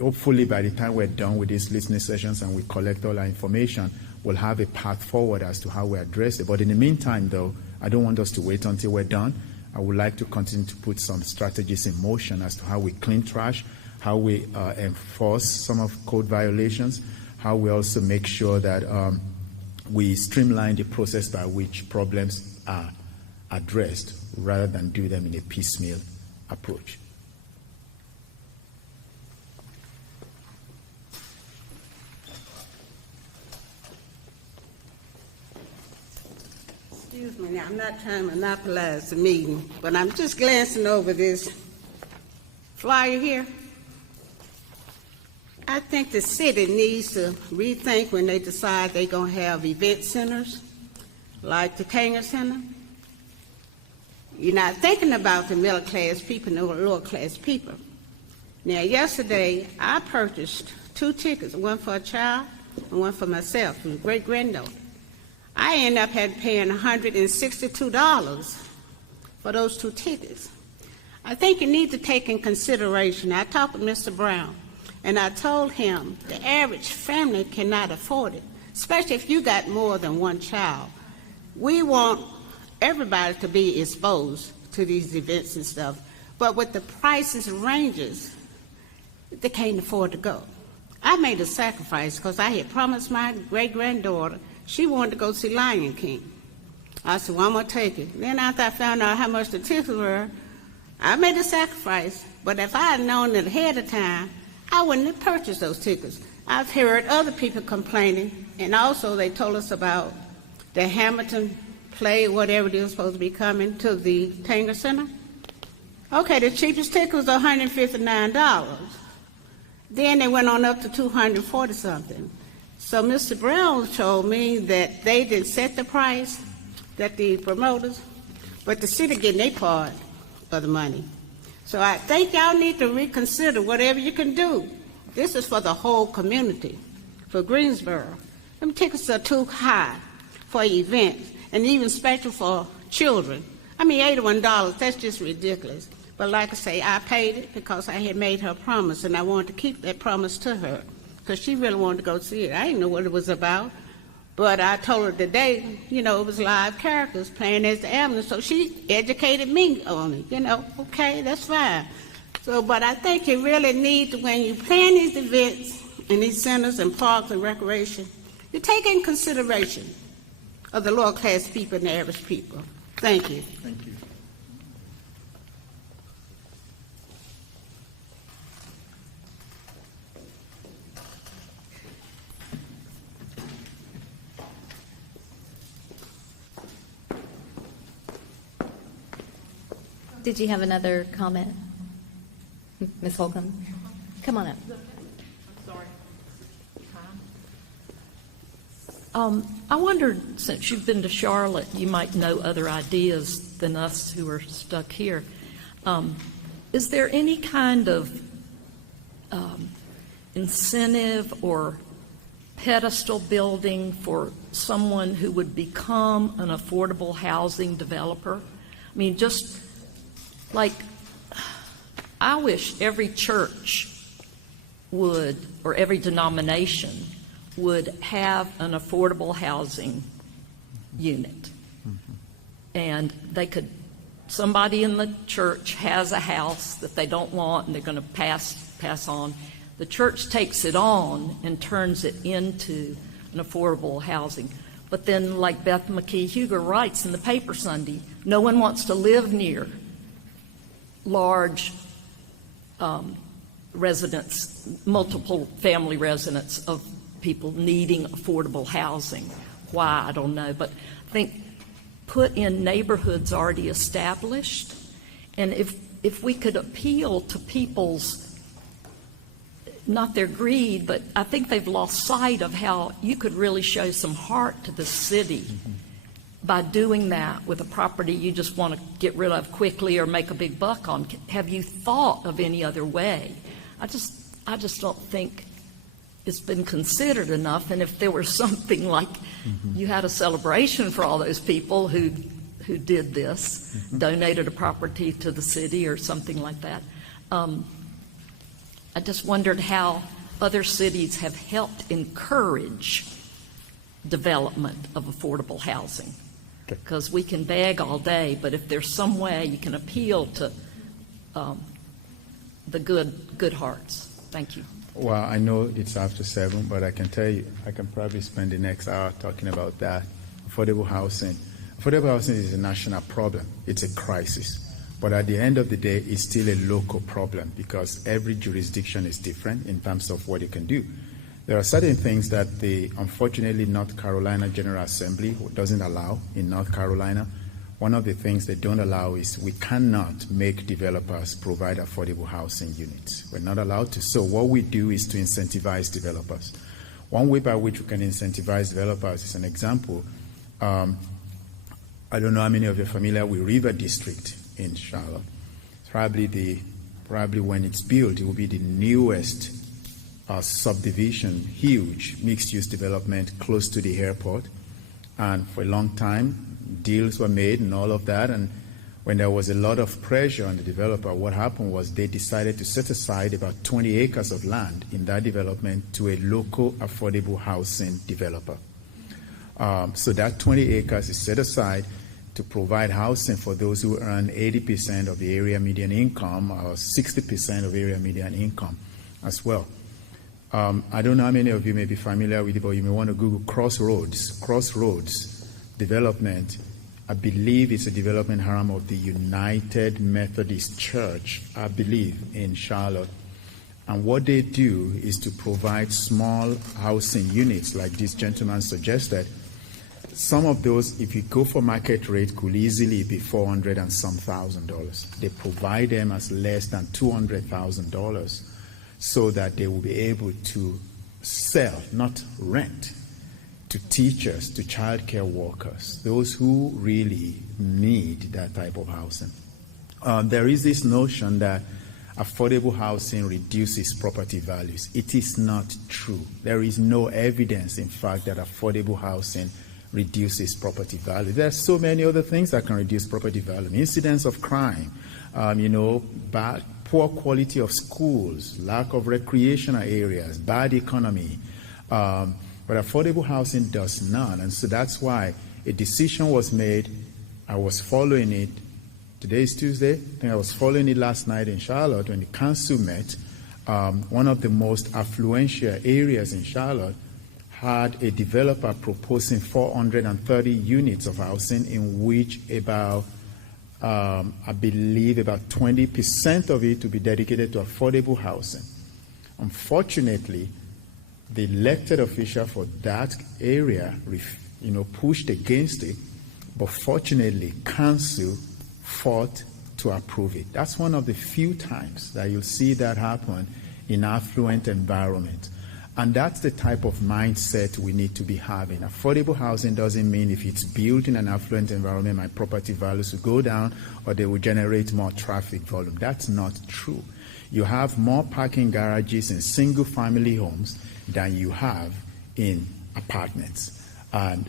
hopefully by the time we're done with these listening sessions and we collect all our information, we'll have a path forward as to how we address it. But in the meantime, though, I don't want us to wait until we're done. I would like to continue to put some strategies in motion as to how we clean trash, how we enforce some of code violations, how we also make sure that we streamline the process by which problems are addressed rather than do them in a piecemeal approach. Excuse me, now, I'm not trying to monopolize the meeting, but I'm just glancing over this flyer here. I think the city needs to rethink when they decide they're going to have event centers like the Tanger Center. You're not thinking about the middle-class people and the lower-class people. Now, yesterday, I purchased 2 tickets, one for a child and one for myself, my great-granddaughter. I ended up paying $162 for those 2 tickets. I think you need to take in consideration, I talked with Mr. Brown, and I told him the average family cannot afford it, especially if you got more than one child. We want everybody to be exposed to these events and stuff, but with the prices ranges, they can't afford to go. I made a sacrifice because I had promised my great-granddaughter she wanted to go see Lion King. I said, well, I'm going to take it. Then after I found out how much the tickets were, I made a sacrifice, but if I had known it ahead of time, I wouldn't have purchased those tickets. I've heard other people complaining, and also they told us about the Hamilton play, whatever it is supposed to be coming to the Tanger Center. Okay, the cheapest ticket was $159. Then they went on up to $240-something. So Mr. Brown told me that they didn't set the price, that the promoters, but the city getting their part of the money. So I think y'all need to reconsider whatever you can do. This is for the whole community, for Greensboro. Them tickets are too high for events, and even special for children. I mean, $81, that's just ridiculous. But like I say, I paid it because I had made her a promise, and I wanted to keep that promise to her because she really wanted to go see it. I didn't know what it was about, but I told her today, it was live characters playing as the ambulance, so she educated me on it, okay, that's fine. So, but I think you really need to, when you plan these events in these centers and parks and recreation, you take in consideration of the lower class people and the average people. Thank you. Thank you. Did you have another comment? Ms. Holcomb? Come on up. I wondered, since you've been to Charlotte, you might know other ideas than us who are stuck here. Is there any kind of incentive or pedestal building for someone who would become an affordable housing developer? I mean, just like, I wish every church would, or every denomination would have an affordable housing unit. And they could, somebody in the church has a house that they don't want and they're going to pass on. The church takes it on and turns it into an affordable housing. But then, like Beth McKee Huger writes in the paper Sunday, no one wants to live near large residents, multiple family residents of people needing affordable housing. Why, I don't know. But I think put in neighborhoods already established, and if we could appeal to people's, not their greed, but I think they've lost sight of how you could really show some heart to the city by doing that with a property you just want to get rid of quickly or make a big buck on. Have you thought of any other way? I just I just don't think it's been considered enough. And if there were something like you had a celebration for all those people who did this, donated a property to the city or something like that, I just wondered how other cities have helped encourage development of affordable housing. Because we can beg all day, but if there's some way you can appeal to the good hearts. Thank you. Well, I know it's after 7, but I can tell you, I can probably spend the next hour talking about that. Affordable housing. Affordable housing is a national problem. It's a crisis. But at the end of the day, it's still a local problem because every jurisdiction is different in terms of what it can do. There are certain things that the, unfortunately, North Carolina General Assembly doesn't allow in North Carolina. One of the things they don't allow is we cannot make developers provide affordable housing units. We're not allowed to. So what we do is to incentivize developers. One way by which we can incentivize developers is an example. I don't know how many of you are familiar with River District in Charlotte. Probably when it's built, it will be the newest subdivision, huge mixed-use development close to the airport. And for a long time, deals were made and all of that. And when there was a lot of pressure on the developer, what happened was they decided to set aside about 20 acres of land in that development to a local affordable housing developer. So that 20 acres is set aside to provide housing for those who earn 80% of the area median income or 60% of area median income as well. I don't know how many of you may be familiar with it, but you may want to Google Crossroads. Crossroads Development, I believe it's a development arm of the United Methodist Church, I believe, in Charlotte. And what they do is to provide small housing units like this gentleman suggested. Some of those, if you go for market rate, could easily be $400,000 and some $1,000. They provide them as less than $200,000 so that they will be able to sell, not rent, to teachers, to childcare workers, those who really need that type of housing. There is this notion that affordable housing reduces property values. It is not true. There is no evidence, in fact, that affordable housing reduces property value. There are so many other things that can reduce property value. Incidents of crime, bad, poor quality of schools, lack of recreational areas, bad economy. But affordable housing does not. And so that's why a decision was made. I was following it. Today is Tuesday. I think I was following it last night in Charlotte when the council met. One of the most affluential areas in Charlotte had a developer proposing 430 units of housing, in which about, I believe, about 20% of it to be dedicated to affordable housing. Unfortunately, the elected official for that area, pushed against it, but fortunately, council fought to approve it. That's one of the few times that you'll see that happen in affluent environment. And that's the type of mindset we need to be having. Affordable housing doesn't mean if it's built in an affluent environment, my property values will go down or they will generate more traffic volume. That's not true. You have more parking garages in single-family homes than you have in apartments. And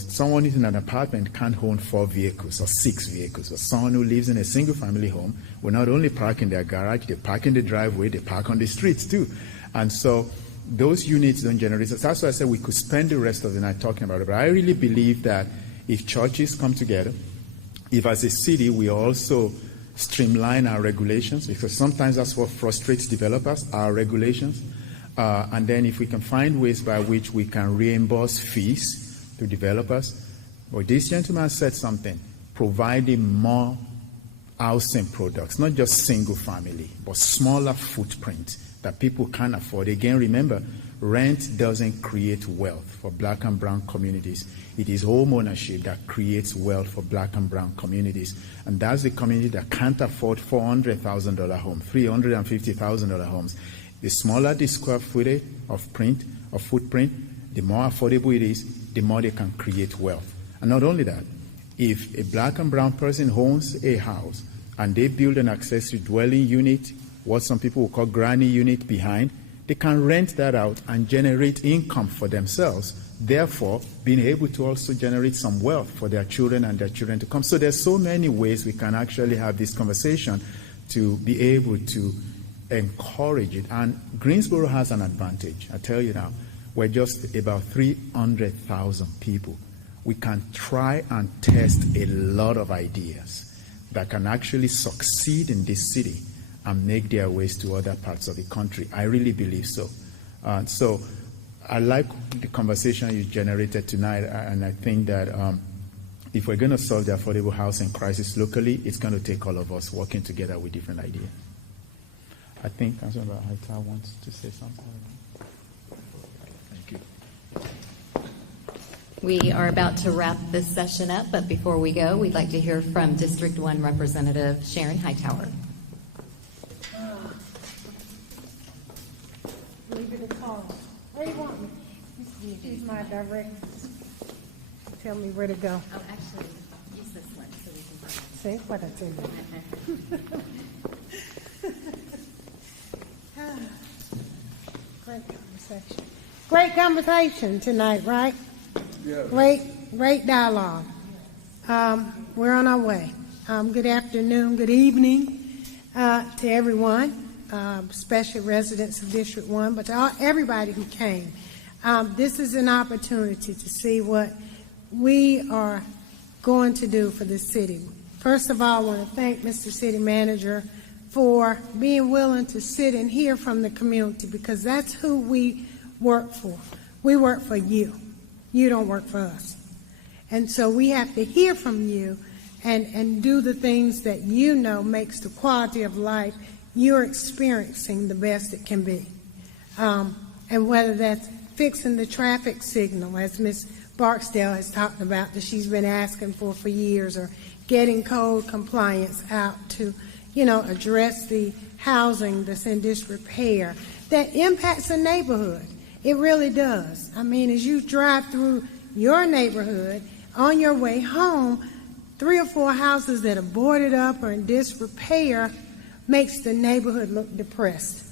someone in an apartment can't own 4 vehicles or 6 vehicles. But someone who lives in a single-family home will not only park in their garage, they park in the driveway, they park on the streets too. And so those units don't generate. So that's why I said we could spend the rest of the night talking about it. But I really believe that if churches come together, if as a city we also streamline our regulations, because sometimes that's what frustrates developers, our regulations. And then if we can find ways by which we can reimburse fees to developers. But this gentleman said something, providing more housing products, not just single family, but smaller footprint that people can afford. Again, remember, rent doesn't create wealth for black and brown communities. It is home ownership that creates wealth for black and brown communities. And that's the community that can't afford $400,000 home, $350,000 homes. The smaller the square footage of footprint, the more affordable it is, the more they can create wealth. And not only that, if a black and brown person owns a house and they build an accessory dwelling unit what some people will call granny unit behind, they can rent that out and generate income for themselves, therefore being able to also generate some wealth for their children and their children to come. So there's so many ways we can actually have this conversation to be able to encourage it. And Greensboro has an advantage. I tell you now, we're just about 300,000 people. We can try and test a lot of ideas that can actually succeed in this city and make their ways to other parts of the country. I really believe so. So I like the conversation you generated tonight, and I think that if we're going to solve the affordable housing crisis locally, it's going to take all of us working together with different ideas. I think Councilmember Haita wants to say something. Thank you. We are about to wrap this session up, but before we go, we'd like to hear from District 1 Representative Sharon Hightower. Leave it at home. Where do you want me? She's my director. Tell me where to go. Oh, actually, use this one so we can See what I tell you. Great conversation. Great conversation tonight, right? Yeah. Great dialogue. We're on our way. Good afternoon, good evening to everyone, especially residents of District 1, but to everybody who came. This is an opportunity to see what we are going to do for this city. First of all, I want to thank Mr. City Manager for being willing to sit and hear from the community, because that's who we work for. We work for you. You don't work for us. And so we have to hear from you and do the things that you know makes the quality of life you're experiencing the best it can be. And whether that's fixing the traffic signal, as Ms. Barksdale has talked about, that she's been asking for years, or getting code compliance out to, address the housing that's in disrepair, that impacts the neighborhood. It really does. I mean, as you drive through your neighborhood on your way home, 3 or 4 houses that are boarded up or in disrepair makes the neighborhood look depressed.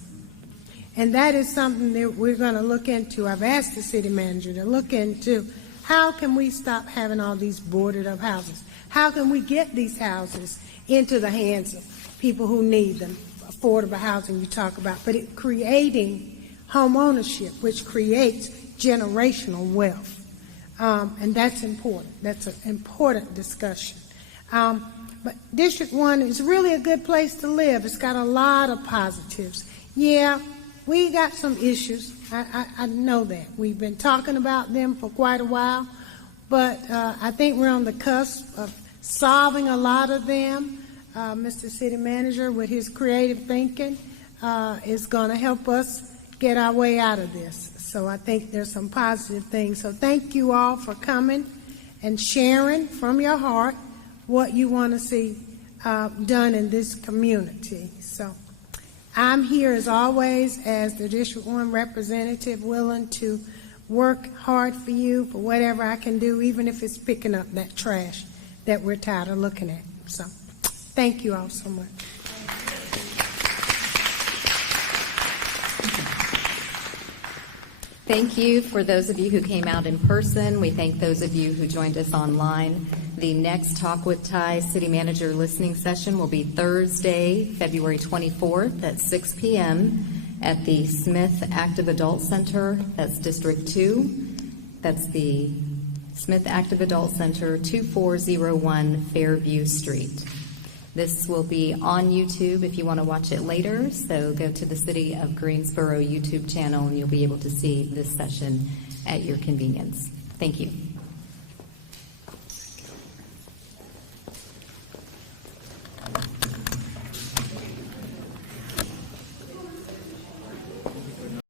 And that is something that we're going to look into. I've asked the city manager to look into how can we stop having all these boarded up houses? How can we get these houses into the hands of people who need them? Affordable housing you talk about, but it creating home ownership, which creates generational wealth. And that's important. That's an important discussion. But District 1 is really a good place to live. It's got a lot of positives. Yeah, we got some issues. I know that. We've been talking about them for quite a while, but I think we're on the cusp of solving a lot of them. Mr. City Manager, with his creative thinking, is going to help us get our way out of this. So I think there's some positive things. So thank you all for coming and sharing from your heart what you want to see done in this community. So I'm here as always as the District 1 representative, willing to work hard for you for whatever I can do, even if it's picking up that trash that we're tired of looking at. So thank you all so much. Thank you for those of you who came out in person. We thank those of you who joined us online. The next Talk with Ty City Manager listening session will be Thursday, February 24th at 6 p.m. at the Smith Active Adult Center. That's District 2. That's the Smith Active Adult Center, 2401 Fairview Street. This will be on YouTube if you want to watch it later, so go to the City of Greensboro YouTube channel and you'll be able to see this session at your convenience. Thank you.